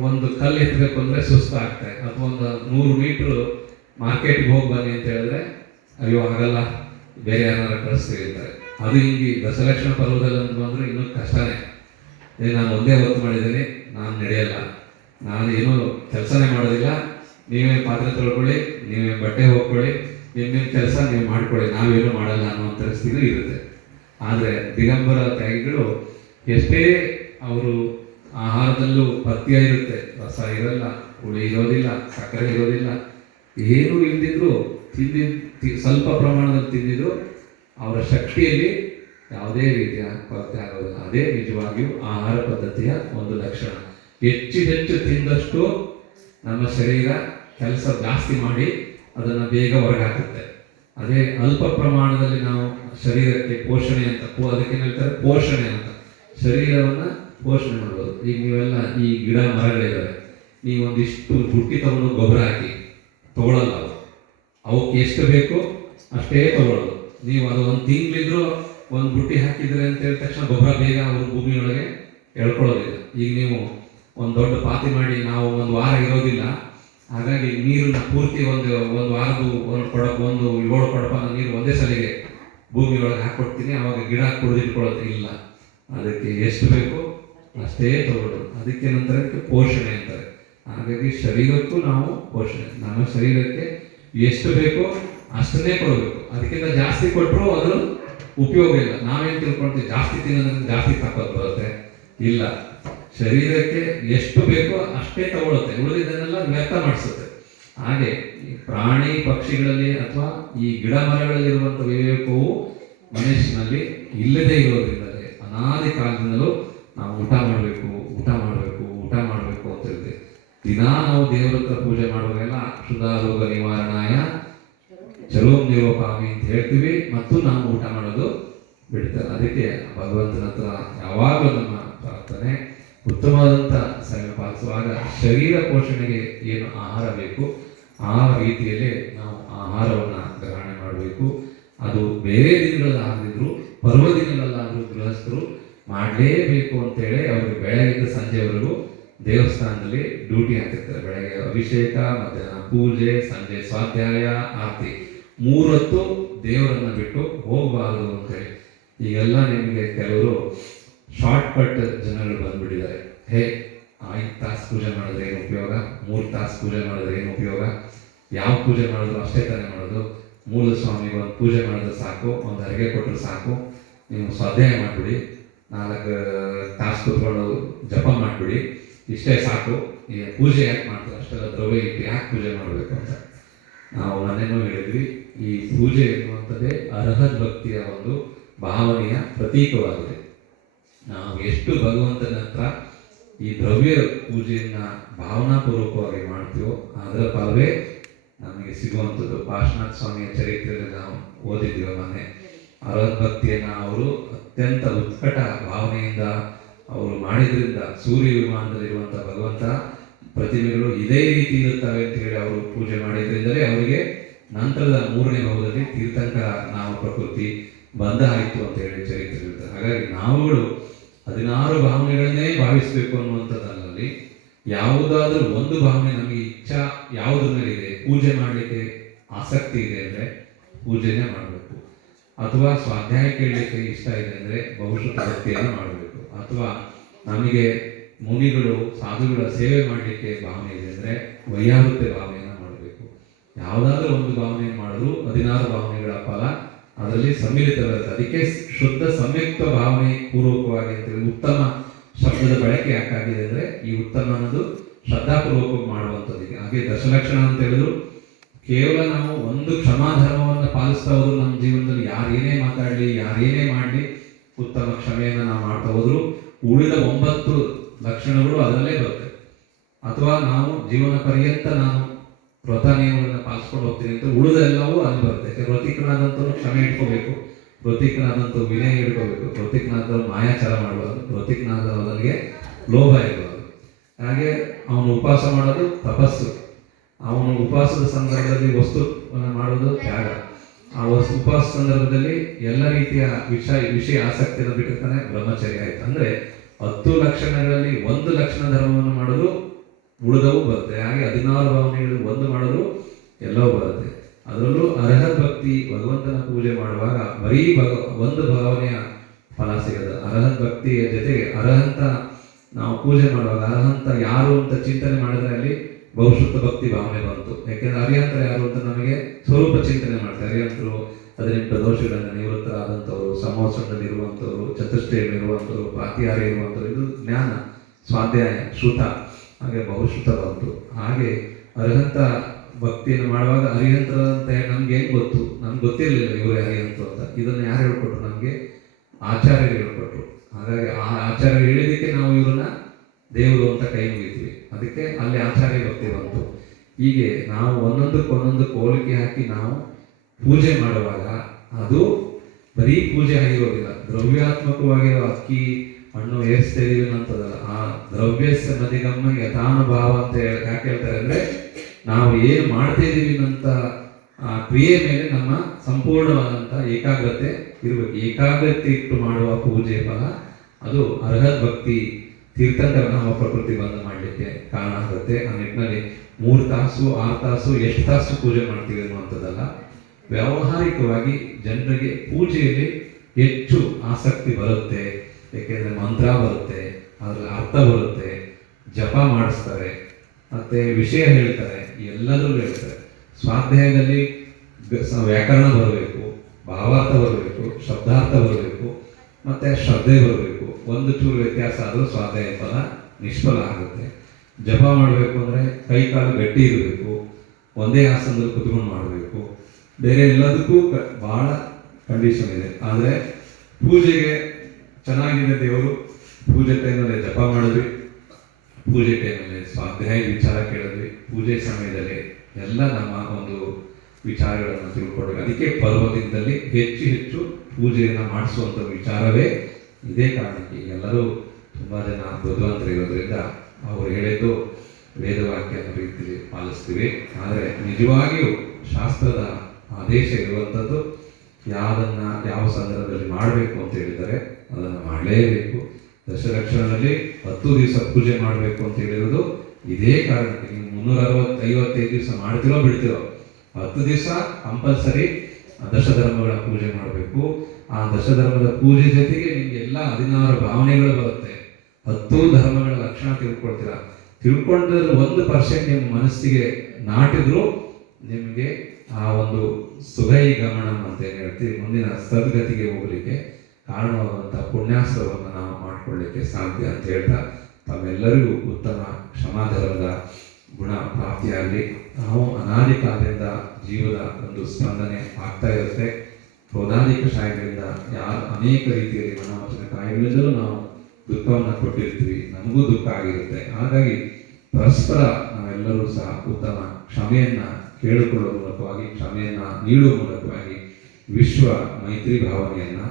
ಒಂದು ಕಲ್ಲು ಎತ್ತಬೇಕು ಅಂದರೆ ಸುಸ್ತಾಗ್ತದೆ, ಅಥವಾ ಒಂದು 100 ಮೀಟ್ರು ಮಾರ್ಕೆಟ್ಗೆ ಹೋಗಿ ಬನ್ನಿ ಅಂತ ಹೇಳಿದ್ರೆ ಅಯ್ಯೋ ಆಗಲ್ಲ, ಬೇರೆ ಏನಾರು ಕಳಿಸ್ತೀವಿ ಅಂತಾರೆ. ಅದು ಹಿಂಗೆ ದಶಲಕ್ಷಣ ಪರ್ವದಲ್ಲಿ ಅಂತ ಬಂದರೆ ಇನ್ನೂ ಕಷ್ಟನೇ. ನಾನು ಒಂದೇ ಹೊತ್ತು ಮಾಡಿದ್ದೀನಿ, ನಾನು ನಡೆಯಲ್ಲ, ನಾನು ಏನೂ ಕೆಲಸನೇ ಮಾಡೋದಿಲ್ಲ, ನೀವೇ ಪಾತ್ರೆ ತೊಳ್ಕೊಳ್ಳಿ, ನೀವೇ ಬಟ್ಟೆ ಹೋಗ್ಕೊಳ್ಳಿ, ನಿಮ್ಮ ಕೆಲಸ ನೀವು ಮಾಡ್ಕೊಳ್ಳಿ, ನಾವೇನು ಮಾಡಲ್ಲ ಅನ್ನೋ ಪರಿಸ್ಥಿತಿ ಇರುತ್ತೆ. ಆದರೆ ದಿಗಂಬರ ತ್ಯಾಗಿಗಳು ಎಷ್ಟೇ ಅವರು ಆಹಾರದಲ್ಲೂ ಪಥ್ಯ ಇರುತ್ತೆ, ರಸ ಇರಲ್ಲ, ಹುಳಿ ಇರೋದಿಲ್ಲ, ಸಕ್ಕರೆ ಇರೋದಿಲ್ಲ, ಏನೂ ಇಲ್ದಿದ್ರು ಸ್ವಲ್ಪ ಪ್ರಮಾಣದಲ್ಲಿ ತಿಂದಿದ್ರು ಅವರ ಶಕ್ತಿಯಲ್ಲಿ ಯಾವುದೇ ರೀತಿಯ ಕೊರತೆ ಆಗೋದಿಲ್ಲ. ಅದೇ ನಿಜವಾಗಿಯೂ ಆಹಾರ ಪದ್ಧತಿಯ ಒಂದು ಲಕ್ಷಣ. ಹೆಚ್ಚು ತಿಂದಷ್ಟು ನಮ್ಮ ಶರೀರ ಕೆಲಸ ಜಾಸ್ತಿ ಮಾಡಿ ಅದನ್ನು ಬೇಗ ಹೊರಗೆ ಹಾಕುತ್ತೆ. ಅದೇ ಅಲ್ಪ ಪ್ರಮಾಣದಲ್ಲಿ ನಾವು ಶರೀರಕ್ಕೆ ಪೋಷಣೆ ಅಂತ, ಅದಕ್ಕೆ ಹೇಳ್ತಾರೆ ಪೋಷಣೆ ಅಂತ, ಶರೀರವನ್ನು ಪೋಷಣೆ ಮಾಡೋದು. ಈಗ ನೀವೆಲ್ಲ ಈ ಗಿಡ ಮರಗಳಿದ್ದಾವೆ, ನೀವು ಒಂದಿಷ್ಟು ಬುಟ್ಟಿ ತಗೊಂಡು ಗೊಬ್ಬರ ಹಾಕಿ ತಗೊಳ್ಳಲ್ಲ, ಅವಕ್ಕೆ ಎಷ್ಟು ಬೇಕು ಅಷ್ಟೇ ತಗೊಳ್ಳೋದು. ನೀವು ಅದು ಒಂದು ತಿಂಗಳಿದ್ರು ಒಂದು ಬುಟ್ಟಿ ಹಾಕಿದ್ರೆ ಅಂತ ಹೇಳಿದ ತಕ್ಷಣ ಗೊಬ್ಬರ ಬೇಗ ಅವ್ರ ಭೂಮಿಯೊಳಗೆ ಎಳ್ಕೊಳ್ಳೋದಿಲ್ಲ. ಈಗ ನೀವು ಒಂದು ದೊಡ್ಡ ಪಾತಿ ಮಾಡಿ, ನಾವು ಒಂದು ವಾರ ಇರೋದಿಲ್ಲ, ಹಾಗಾಗಿ ನೀರನ್ನ ಪೂರ್ತಿ ಒಂದು ವಾರದ್ದು ಒಂದು 7 ಕೊಡಪಾನ ನೀರು ಒಂದೇ ಸಲಿಗೆ ಭೂಮಿಯೊಳಗೆ ಹಾಕ್ಕೊಡ್ತೀನಿ, ಅವಾಗ ಗಿಡ ಕುಡಿದಿಟ್ಕೊಳ್ಳೋದು ಇಲ್ಲ. ಅದಕ್ಕೆ ಎಷ್ಟು ಬೇಕು ಅಷ್ಟೇ ತಗೊಳ್ಳೋದು. ಅದಕ್ಕೆ ನಂತರ ಪೋಷಣೆ ಅಂತಾರೆ. ಹಾಗಾಗಿ ಶರೀರಕ್ಕೂ ನಾವು ಪೋಷಣೆ, ನಮ್ಮ ಶರೀರಕ್ಕೆ ಎಷ್ಟು ಬೇಕೋ ಅಷ್ಟನ್ನೇ ಕೊಡಬೇಕು. ಅದಕ್ಕಿಂತ ಜಾಸ್ತಿ ಕೊಟ್ಟರು ಅದರ ಉಪಯೋಗ ಇಲ್ಲ. ನಾವೇನು ತಿಳ್ಕೊಳ್ತೀವಿ, ಜಾಸ್ತಿ ತಿನ್ನೋದ್ರಿಂದ ಜಾಸ್ತಿ ತಾಕತ್ತು ಬರುತ್ತೆ, ಇಲ್ಲ. ಶರೀರಕ್ಕೆ ಎಷ್ಟು ಬೇಕೋ ಅಷ್ಟೇ ತಗೊಳುತ್ತೆ, ಉಳಿದಿದ್ದನ್ನೆಲ್ಲ ವ್ಯರ್ಥ ಮಾಡಿಸುತ್ತೆ. ಹಾಗೆ ಈ ಪ್ರಾಣಿ ಪಕ್ಷಿಗಳಲ್ಲಿ ಅಥವಾ ಈ ಗಿಡ ಮರಗಳಲ್ಲಿರುವಂಥ ವಿವೇಕವು ಮನುಷ್ಯನಲ್ಲಿ ಇಲ್ಲದೇ ಇರೋದ್ರಿಂದಲೇ ಅನಾದಿ ಕಾಲದಿಂದಲೂ ನಾವು ಊಟ ಮಾಡಬೇಕು ಅಂತ ಹೇಳ್ತೀವಿ. ದಿನಾ ನಾವು ದೇವರ ಹತ್ರ ಪೂಜೆ ಮಾಡುವಾಗೆಲ್ಲ ಕ್ಷುಧಾರೋಗ ನಿವಾರಣಾಯ ಚಲೋಂ ನಿರೋಪಾಮಿ ಅಂತ ಹೇಳ್ತೀವಿ, ಮತ್ತು ನಾವು ಊಟ ಮಾಡೋದು ಬಿಡ್ತಾರೆ. ಅದಕ್ಕೆ ಭಗವಂತನ ಹತ್ರ ಯಾವಾಗಲೂ ನಮ್ಮ ಪ್ರಾರ್ಥನೆ ಉತ್ತಮವಾದಂಥ ಸಮಯ ಪಾಲಿಸುವಾಗ ಶರೀರ ಪೋಷಣೆಗೆ ಏನು ಆಹಾರ ಬೇಕು ಆ ರೀತಿಯಲ್ಲಿ ನಾವು ಆಹಾರವನ್ನು ಗ್ರಹಣೆ ಮಾಡಬೇಕು. ಅದು ಬೇರೆ ದಿನಗಳಲ್ಲಾಗದಿದ್ರು ಪರ್ವದಿನಗಳಲ್ಲಾದರೂ ಗೃಹಸ್ಥರು ಮಾಡಲೇಬೇಕು ಅಂತೇಳಿ ಅವ್ರಿಗೆ ಬೆಳಗ್ಗಿಂದ ಸಂಜೆವರೆಗೂ ದೇವಸ್ಥಾನದಲ್ಲಿ ಡ್ಯೂಟಿ ಹಾಕಿರ್ತಾರೆ. ಬೆಳಗ್ಗೆ ಅಭಿಷೇಕ, ಮಧ್ಯಾಹ್ನ ಪೂಜೆ, ಸಂಜೆ ಸ್ವಾಧ್ಯಾಯ, ಆರತಿ, 3 ಹೊತ್ತು ದೇವರನ್ನ ಬಿಟ್ಟು ಹೋಗಬಾರದು ಅಂತೇಳಿ. ಈಗೆಲ್ಲ ನಿಮಗೆ ಕೆಲವರು ಶಾರ್ಟ್ ಕಟ್ ಜನಗಳು ಬಂದ್ಬಿಟ್ಟಿದ್ದಾರೆ. 5 ತಾಸು ಪೂಜೆ ಮಾಡಿದ್ರೆ ಏನು ಉಪಯೋಗ, 3 ತಾಸು ಪೂಜೆ ಮಾಡಿದ್ರೆ ಏನು ಉಪಯೋಗ, ಯಾವ ಪೂಜೆ ಮಾಡಿದ್ರು ಅಷ್ಟೇ ತಾನೇ ಮಾಡೋದು, ಮೂಲ ಸ್ವಾಮಿಗೆ ಒಂದು ಪೂಜೆ ಮಾಡಿದ್ರೆ ಸಾಕು, ಒಂದು ಅರಿಕೆ ಕೊಟ್ಟರೆ ಸಾಕು, ನೀವು ಸ್ವಾಧ್ಯಾಯ ಮಾಡಿಬಿಡಿ, 4 ತಾಸು ಕೂತ್ಕೊಂಡು ಜಪ ಮಾಡಿಬಿಡಿ, ಇಷ್ಟೇ ಸಾಕು, ಈ ಪೂಜೆ ಯಾಕೆ ಮಾಡ್ತಾರೆ, ಅಷ್ಟೆಲ್ಲ ದ್ರವ್ಯ ಇಟ್ಟು ಯಾಕೆ ಪೂಜೆ ಮಾಡಬೇಕು ಅಂತ ನಾವು ಮನೆಯೂ ಹೇಳಿದ್ವಿ. ಈ ಪೂಜೆ ಎನ್ನುವಂಥದ್ದೇ ಅರ್ಹತ್ ಭಕ್ತಿಯ ಒಂದು ಭಾವನೆಯ ಪ್ರತೀಕವಾಗಿದೆ. ನಾವು ಎಷ್ಟು ಭಗವಂತನ ಹತ್ರ ಈ ದ್ರವ್ಯ ಪೂಜೆಯನ್ನ ಭಾವನಾಪೂರ್ವಕವಾಗಿ ಮಾಡ್ತೀವೋ ಅದರ ಫಲವೇ ನಮಗೆ ಸಿಗುವಂಥದ್ದು. ಪಾರ್ಶ್ವನಾಥ ಸ್ವಾಮಿಯ ಚರಿತ್ರೆಯಲ್ಲಿ ನಾವು ಓದಿದ್ದೀವಿ ಮೊನ್ನೆ. ಅರ್ಹತ್ ಭಕ್ತಿಯನ್ನು ಅವರು ಅತ್ಯಂತ ಉತ್ಕಟ ಭಾವನೆಯಿಂದ ಅವರು ಮಾಡಿದ್ರಿಂದ ಸೂರ್ಯ ವಿಮಾನದಲ್ಲಿರುವಂಥ ಭಗವಂತ ಪ್ರತಿಮೆಗಳು ಇದೇ ರೀತಿ ಇರುತ್ತವೆ ಅಂತ ಹೇಳಿ ಅವರು ಪೂಜೆ ಮಾಡಿದ್ರಿಂದಲೇ ಅವರಿಗೆ ನಂತರದ 3ನೇ ಭಾವದಲ್ಲಿ ತೀರ್ಥಂಕರ ನಾಮ ಪ್ರಕೃತಿ ಬಂಧ ಆಯಿತು ಅಂತ ಹೇಳಿ ಚರಿತ್ರೆ ಇರುತ್ತೆ. ಹಾಗಾಗಿ ನಾವುಗಳು 16 ಭಾವನೆಗಳನ್ನೇ ಭಾವಿಸಬೇಕು ಅನ್ನುವಂಥದ್ದಲ್ಲಿ ಯಾವುದಾದ್ರೂ ಒಂದು ಭಾವನೆ ನಮಗೆ ಇಚ್ಛಾ ಯಾವುದ್ರ ಮೇಲಿದೆ, ಪೂಜೆ ಮಾಡಲಿಕ್ಕೆ ಆಸಕ್ತಿ ಇದೆ ಅಂದರೆ ಪೂಜೆನೇ ಮಾಡಬೇಕು, ಅಥವಾ ಸ್ವಾಧ್ಯಾಯ ಕೇಳಲಿಕ್ಕೆ ಇಷ್ಟ ಇದೆ ಅಂದರೆ ಬಹುಶಃ ಭಕ್ತಿಯನ್ನು ಮಾಡಬೇಕು, ಅಥವಾ ನಮಗೆ ಮುನಿಗಳು ಸಾಧುಗಳ ಸೇವೆ ಮಾಡಲಿಕ್ಕೆ ಭಾವನೆ ಇದೆ ಅಂದರೆ ವೈಯಾವೃತ್ಯ ಭಾವನೆಯನ್ನು ಮಾಡಬೇಕು. ಯಾವುದಾದ್ರೂ ಒಂದು ಭಾವನೆಯನ್ನು ಮಾಡಿದ್ರು 16 ಭಾವನೆಗಳ ಫಲ ಅದರಲ್ಲಿ ಸಮ್ಮಿಲಿತವಿರುತ್ತೆ. ಅದಕ್ಕೆ ಶುದ್ಧ ಸಂಯುಕ್ತ ಭಾವನೆ ಪೂರ್ವಕವಾಗಿ ಅಂತೇಳಿ ಉತ್ತಮ ಶಬ್ದದ ಬಳಕೆ ಯಾಕಾಗಿದೆ ಅಂದರೆ ಈ ಉತ್ತಮ ಅನ್ನೋದು ಶ್ರದ್ಧಾಪೂರ್ವಕವಾಗಿ ಮಾಡುವಂಥದ್ದು. ಹಾಗೆ ದಶಲಕ್ಷಣ ಅಂತ ಹೇಳಿದ್ರು ಕೇವಲ ನಾವು ಒಂದು ಕ್ಷಮಾಧರ್ಮವನ್ನು ಪಾಲಿಸ್ತಾ ಹೋದ್ರು ನಮ್ಮ ಜೀವನದಲ್ಲಿ ಯಾರೇನೇ ಮಾತಾಡಲಿ ಯಾರೇನೇ ಮಾಡಲಿ ಉತ್ತಮ ಕ್ಷಮೆಯನ್ನು ನಾವು ಮಾಡ್ತಾ ಹೋದ್ರು ಉಳಿದ 9 ಲಕ್ಷಣಗಳು ಅದರಲ್ಲೇ ಬರುತ್ತೆ. ಅಥವಾ ನಾವು ಜೀವನ ಪರ್ಯಂತ ನಾನು ವ್ರತ ನಿಯಮಗಳನ್ನು ಪಾಲಿಸ್ಕೊಂಡು ಹೋಗ್ತೀನಿ ಅಂತ ಉಳಿದ ಎಲ್ಲವೂ ಅಲ್ಲಿ ಬರುತ್ತೆ. ವ್ರತಿಕನಾದಂಥವ್ರು ಕ್ಷಮೆ ಇಟ್ಕೋಬೇಕು, ವ್ರತಿಕನಾದಂಥ ವಿನಯ ಇಟ್ಕೋಬೇಕು, ವ್ರತಿಕನಾದವ್ರು ಮಾಯಾಚಾರ ಮಾಡಬಾರ್ದು, ವ್ರತಿಕನಾದವನಿಗೆ ಲೋಭ ಇರಬಾರ್ದು. ಹಾಗೆ ಅವನು ಉಪವಾಸ ಮಾಡೋದು ತಪಸ್ಸು, ಅವನು ಉಪವಾಸದ ಸಂದರ್ಭದಲ್ಲಿ ವಸ್ತು ಮಾಡೋದು ತ್ಯಾಗ, ಆ ಉಪವಾಸ ಸಂದರ್ಭದಲ್ಲಿ ಎಲ್ಲ ರೀತಿಯ ವಿಷಯ ಆಸಕ್ತಿಯನ್ನು ಬಿಟ್ಟಿರ್ತಾನೆ, ಬ್ರಹ್ಮಚರ್ಯ ಆಯ್ತು. ಅಂದ್ರೆ 10 ಲಕ್ಷಣಗಳಲ್ಲಿ 1 ಲಕ್ಷಣ ಧರ್ಮವನ್ನು ಮಾಡೋದು ಉಳಿದವು ಬರುತ್ತೆ. ಹಾಗೆ 16 ಭಾವನೆಗಳು ಒಂದು ಮಾಡೋದು ಎಲ್ಲವೂ ಬರುತ್ತೆ. ಅದರಲ್ಲೂ ಅರ್ಹತ್ ಭಕ್ತಿ ಭಗವಂತನ ಪೂಜೆ ಮಾಡುವಾಗ ಬರೀ ಒಂದು ಭಾವನೆಯ ಫಲ ಸಿಗದ. ಅರ್ಹತ್ ಭಕ್ತಿಯ ಜೊತೆಗೆ ಅರ್ಹಂತ ನಾವು ಪೂಜೆ ಮಾಡುವಾಗ ಅರ್ಹಂತ ಯಾರು ಅಂತ ಚಿಂತನೆ ಮಾಡಿದ್ರೆ ಅಲ್ಲಿ ಬಹುಶುದ್ಧ ಭಕ್ತಿ ಭಾವನೆ ಬಂತು. ಯಾಕೆಂದ್ರೆ ಅರಿಹಂತರ ಯಾರು ಅಂತ ನಮಗೆ ಸ್ವರೂಪ ಚಿಂತನೆ ಮಾಡ್ತಾರೆ. ಅರಿಹಂತರು 18 ದೋಷಗಳಿಂದ ನಿವೃತ್ತರಾದಂಥವ್ರು, ಸಮೋತ್ಸವದಲ್ಲಿರುವಂಥವ್ರು, ಚತುಷ್ಟಯಲ್ಲಿರುವಂಥವ್ರು, ಪಾತಿಹಾರ ಇರುವಂಥವ್ರು, ಇದು ಜ್ಞಾನ, ಸ್ವಾಧ್ಯಾಯ, ಶ್ರುತ, ಹಾಗೆ ಬಹುಶ್ರುತ ಬಂತು. ಹಾಗೆ ಅರ್ಹಂತ ಭಕ್ತಿಯನ್ನು ಮಾಡುವಾಗ ಅರಿಹಂತರ ಅಂತ ನಮ್ಗೆ ಹೆಂಗ್ ಗೊತ್ತು? ನಮ್ಗೆ ಗೊತ್ತಿರಲಿಲ್ಲ ಇವರೇ ಅರಿಹಂತರು ಅಂತ. ಇದನ್ನು ಯಾರು ಹೇಳ್ಕೊಟ್ರು? ನಮಗೆ ಆಚಾರ್ಯರು ಹೇಳ್ಕೊಟ್ರು. ಹಾಗಾಗಿ ಆ ಆಚಾರ್ಯರು ಹೇಳಿದಕ್ಕೆ ನಾವು ಇವ್ರನ್ನ ದೇವರು ಅಂತ ಕೈ ಮುಗಿದ್ವಿ. ಅದಕ್ಕೆ ಅಲ್ಲಿ ಆಚಾರ್ಯ ಭಕ್ತಿ ಬಂತು. ಹೀಗೆ ನಾವು ಒಂದೊಂದಕ್ಕೆ ಹೋಲಿಕೆ ಹಾಕಿ ನಾವು ಪೂಜೆ ಮಾಡುವಾಗ ಅದು ಬರೀ ಪೂಜೆ ಆಗಿರೋದಿಲ್ಲ, ದ್ರವ್ಯಾತ್ಮಕವಾಗಿರೋ ಅಕ್ಕಿ ಹಣ್ಣು ಏರಿಸ್ತಾ ಇದೀವಿ ಅಂತದಲ್ಲ. ಆ ದ್ರವ್ಯಸ್ಯ ನದಿಗಮ್ಮ ಯಥಾನುಭಾವ ಅಂತ ಯಾಕೆ ಹೇಳ್ತಾರೆ ಅಂದ್ರೆ, ನಾವು ಏನು ಮಾಡ್ತಾ ಇದೀವಿ ಅಂತ ಆ ಕ್ರಿಯೆ ಮೇಲೆ ನಮ್ಮ ಸಂಪೂರ್ಣವಾದಂಥ ಏಕಾಗ್ರತೆ ಇರಬೇಕು. ಏಕಾಗ್ರತೆ ಇಟ್ಟು ಮಾಡುವ ಪೂಜೆ ಫಲ ಅದು ಅರ್ಹತ್ ಭಕ್ತಿ ತೀರ್ಥಂಕರ ನಮ್ಮ ಪ್ರಕೃತಿ ಬಂದ ಮಾಡಲಿಕ್ಕೆ ಕಾರಣ ಆಗುತ್ತೆ. ಆ ನಿಟ್ಟಿನಲ್ಲಿ 3 ತಾಸು 6 ತಾಸು ಎಷ್ಟು ತಾಸು ಪೂಜೆ ಮಾಡ್ತೀವಿ ಅನ್ನುವಂಥದ್ದಲ್ಲ, ವ್ಯಾವಹಾರಿಕವಾಗಿ ಜನರಿಗೆ ಪೂಜೆಯಲ್ಲಿ ಹೆಚ್ಚು ಆಸಕ್ತಿ ಬರುತ್ತೆ. ಏಕೆಂದರೆ ಮಂತ್ರ ಬರುತ್ತೆ, ಅದರಲ್ಲಿ ಅರ್ಥ ಬರುತ್ತೆ, ಜಪ ಮಾಡಿಸ್ತಾರೆ, ಮತ್ತೆ ವಿಷಯ ಹೇಳ್ತಾರೆ, ಎಲ್ಲದರಲ್ಲೂ ಹೇಳ್ತಾರೆ. ಸ್ವಾಧ್ಯಾಯದಲ್ಲಿ ವ್ಯಾಕರಣ ಬರಬೇಕು, ಭಾವಾರ್ಥ ಬರಬೇಕು, ಶಬ್ದಾರ್ಥ ಬರಬೇಕು, ಮತ್ತೆ ಶ್ರದ್ಧೆ ಬರಬೇಕು. ಒಂದು ಚೂರು ವ್ಯತ್ಯಾಸ ಆದರೂ ಸ್ವಾಧ್ಯಾಯ ಫಲ ನಿಷ್ಫಲ ಆಗುತ್ತೆ. ಜಪ ಮಾಡಬೇಕು ಅಂದರೆ ಕೈ ಕಾಲು ಗಟ್ಟಿ ಇರಬೇಕು, ಒಂದೇ ಆಸನದಲ್ಲಿ ಕುತ್ಕೊಂಡು ಮಾಡಬೇಕು, ಬೇರೆ ಎಲ್ಲದಕ್ಕೂ ಬಹಳ ಕಂಡೀಷನ್ ಇದೆ. ಆದರೆ ಪೂಜೆಗೆ ಚೆನ್ನಾಗಿದೆ ದೇವರು. ಪೂಜೆ ಟೈಮಲ್ಲಿ ಜಪ ಮಾಡಿದ್ವಿ, ಪೂಜೆ ಟೈಮಲ್ಲಿ ಸ್ವಾಧ್ಯಾಯ ವಿಚಾರ ಕೇಳಿದ್ವಿ, ಪೂಜೆ ಸಮಯದಲ್ಲಿ ಎಲ್ಲ ನಮ್ಮ ಒಂದು ವಿಚಾರಗಳನ್ನು ತಿಳ್ಕೊಳ್ಬೇಕು. ಅದಕ್ಕೆ ಪರ್ವದಿನದಲ್ಲಿ ಹೆಚ್ಚು ಪೂಜೆಯನ್ನು ಮಾಡಿಸುವಂಥ ವಿಚಾರವೇ ಇದೇ ಕಾರಣಕ್ಕೆ. ಎಲ್ಲರೂ ತುಂಬ ಜನ ಬುದ್ಧಿವಂತರು ಇರೋದ್ರಿಂದ ಅವರು ಹೇಳಿದ್ದು ವೇದವಾಕ್ಯ ಅನ್ನೋ ರೀತಿಯಲ್ಲಿ ಪಾಲಿಸ್ತೀವಿ. ಆದರೆ ನಿಜವಾಗಿಯೂ ಶಾಸ್ತ್ರದ ಆದೇಶ ಇರುವಂಥದ್ದು ಯಾವುದನ್ನು ಯಾವ ಸಂದರ್ಭದಲ್ಲಿ ಮಾಡಬೇಕು ಅಂತ ಹೇಳಿದರೆ ಅದನ್ನು ಮಾಡಲೇಬೇಕು. ದಶಲಕ್ಷಣದಲ್ಲಿ 10 ದಿವಸ ಪೂಜೆ ಮಾಡಬೇಕು ಅಂತ ಹೇಳಿರೋದು ಇದೇ ಕಾರಣಕ್ಕೆ. ನೀವು 365 ದಿವಸ ಮಾಡ್ತಿರೋ ಬಿಡ್ತಿರೋ, 10 ದಿವಸ ಕಂಪಲ್ಸರಿ ದಶಧರ್ಮಗಳ ಪೂಜೆ ಮಾಡಬೇಕು. ಆ ದಶಧರ್ಮದ ಪೂಜೆ ಜೊತೆಗೆ ನಿಮಗೆ ಎಲ್ಲ 16 ಭಾವನೆಗಳು ಬರುತ್ತೆ. 10 ಧರ್ಮಗಳ ಲಕ್ಷಣ ತಿಳ್ಕೊಳ್ತೀರಾ. ತಿಳ್ಕೊಂಡ್ರೆ 1% ನಿಮ್ಮ ಮನಸ್ಸಿಗೆ ನಾಟಿದ್ರು ನಿಮಗೆ ಆ ಒಂದು ಸುಗೈ ಗಮನ ಅಂತ ಏನು ಹೇಳ್ತೀವಿ, ಮುಂದಿನ ಸದ್ಗತಿಗೆ ಹೋಗಲಿಕ್ಕೆ ಕಾರಣವಾದಂಥ ಪುಣ್ಯಾಸ್ತ್ರವನ್ನು ನಾವು ಮಾಡಿಕೊಳ್ಳಿಕ್ಕೆ ಸಾಧ್ಯ ಅಂತ ಹೇಳ್ತಾ, ತಾವೆಲ್ಲರಿಗೂ ಉತ್ತಮ ಕ್ಷಮಾಧರ್ಮದ ಗುಣ ಪ್ರಾಪ್ತಿಯಾಗಲಿ. ನಾವು ಅನಾದಿ ಕಾಲದಿಂದ ಜೀವದ ಒಂದು ಸ್ಪಂದನೆ ಆಗ್ತಾ ಇರುತ್ತೆ. ಕ್ರೋಧಾಧಿಕ ಶಾಯಗಳಿಂದ ಅನೇಕ ರೀತಿಯಲ್ಲಿ ಮನೋವಚನ ಕಾಯಿಗಳಿಂದಲೂ ನಾವು ದುಃಖವನ್ನು ಕೊಟ್ಟಿರ್ತೀವಿ, ನಮಗೂ ದುಃಖ ಆಗಿರುತ್ತೆ. ಹಾಗಾಗಿ ಪರಸ್ಪರ ನಾವೆಲ್ಲರೂ ಸಹ ಉತ್ತಮ ಕ್ಷಮೆಯನ್ನು ಕೇಳಿಕೊಳ್ಳುವ ಮೂಲಕವಾಗಿ, ಕ್ಷಮೆಯನ್ನು ನೀಡುವ ಮೂಲಕವಾಗಿ ವಿಶ್ವ ಮೈತ್ರಿ ಭಾವನೆಯನ್ನು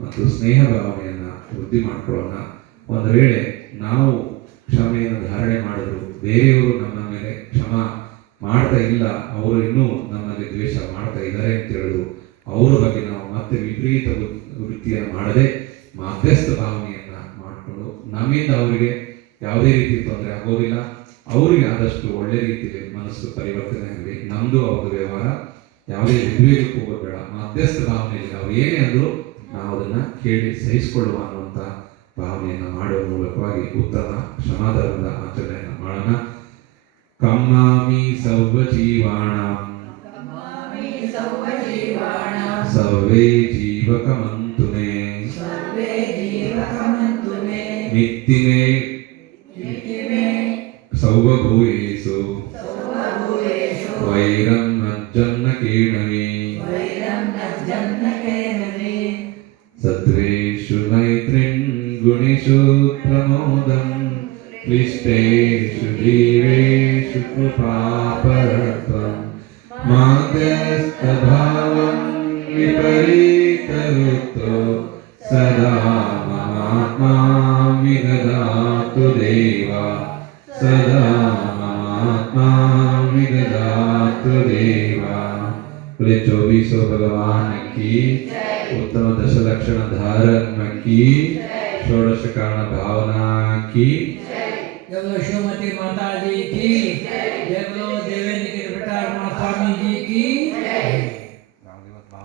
ಮತ್ತು ಸ್ನೇಹ ಭಾವನೆಯನ್ನು ವೃದ್ಧಿ ಮಾಡಿಕೊಳ್ಳೋಣ. ಒಂದು ವೇಳೆ ನಾವು ಕ್ಷಮೆಯನ್ನು ಧಾರಣೆ ಮಾಡಿದ್ರು ಬೇರೆಯವರು ನಮ್ಮ ಮೇಲೆ ಕ್ಷಮ ಮಾಡ್ತಾ ಇಲ್ಲ, ಅವರು ಇನ್ನೂ ನಮ್ಮಲ್ಲಿ ದ್ವೇಷ ಮಾಡ್ತಾ ಇದ್ದಾರೆ ಅಂತ ಹೇಳಿದ್ರು, ಅವರ ಬಗ್ಗೆ ನಾವು ಮತ್ತೆ ವಿಪರೀತ ವೃತ್ತಿಯನ್ನು ಮಾಡದೆ ಮಧ್ಯಸ್ಥ ಭಾವನೆಯನ್ನು ಮಾಡಿಕೊಂಡು ನಮ್ಮಿಂದ ಅವರಿಗೆ ಯಾವುದೇ ರೀತಿ ತೊಂದರೆ ಆಗೋದಿಲ್ಲ, ಅವರಿಗೆ ಆದಷ್ಟು ಒಳ್ಳೆ ರೀತಿಯಲ್ಲಿ ಮನಸ್ಸು ಪರಿವರ್ತನೆ ಆಗಲಿ. ನಮ್ಮದು ಅವ್ರ ವ್ಯವಹಾರ ಯಾವುದೇ ಉದ್ವೇಗಕ್ಕೂ ಹೋಗಬೇಡ, ಮಧ್ಯಸ್ಥ ಭಾವನೆಯಲ್ಲಿ ಅವ್ರು ಏನೇ ಅಂದರೂ ನಾವು ಅದನ್ನು ಕೇಳಿ ಸಹಿಸಿಕೊಳ್ಳುವ ಅನ್ನುವಂಥ ಭಾವನೆಯನ್ನು ಮಾಡುವ ಮೂಲಕವಾಗಿ ಉತ್ತಮ ಕ್ಷಮಾಧರ್ಮದ ಆಚರಣೆಯನ್ನು ಮಾಡೋಣ. ಕಮ್ಮಾಮಿ ಸರ್ವಜೀವಾಣಾಂ ಸರ್ವೇ ಜೀವಕಮಂತು ಮೇ ನಿತ್ತಿಮೇ ಸೌವಭೂಯೇಷು ವೈರಂ ನಜ್ಜನ್ನ ಕೇಣಮೇ ಸತ್ವೇಷು ಮೈತ್ರಿಂ ಗುಣೇಶು ಪ್ರಮೋದಂ ಕ್ಲಿಷ್ಟೇಷು ಜೀವೇಷು ಕೃಪಾಪರತ್ವಂ ಮಾಧ್ಯಸ್ಥಭಾವಂ ವಿಪರೀತವೃತ್ತೋ ಸದಾ ಮಮಾತ್ಮಾ ವಿದಧಾತು ದೇವ ಸದಾ ಮಮಾತ್ಮಾ ವಿದಧಾತು ದೇವ. 24 भगवान की उत्तम दशलक्षण धारण की षोडश कारण भावना की श्रीमती माता जी की जय।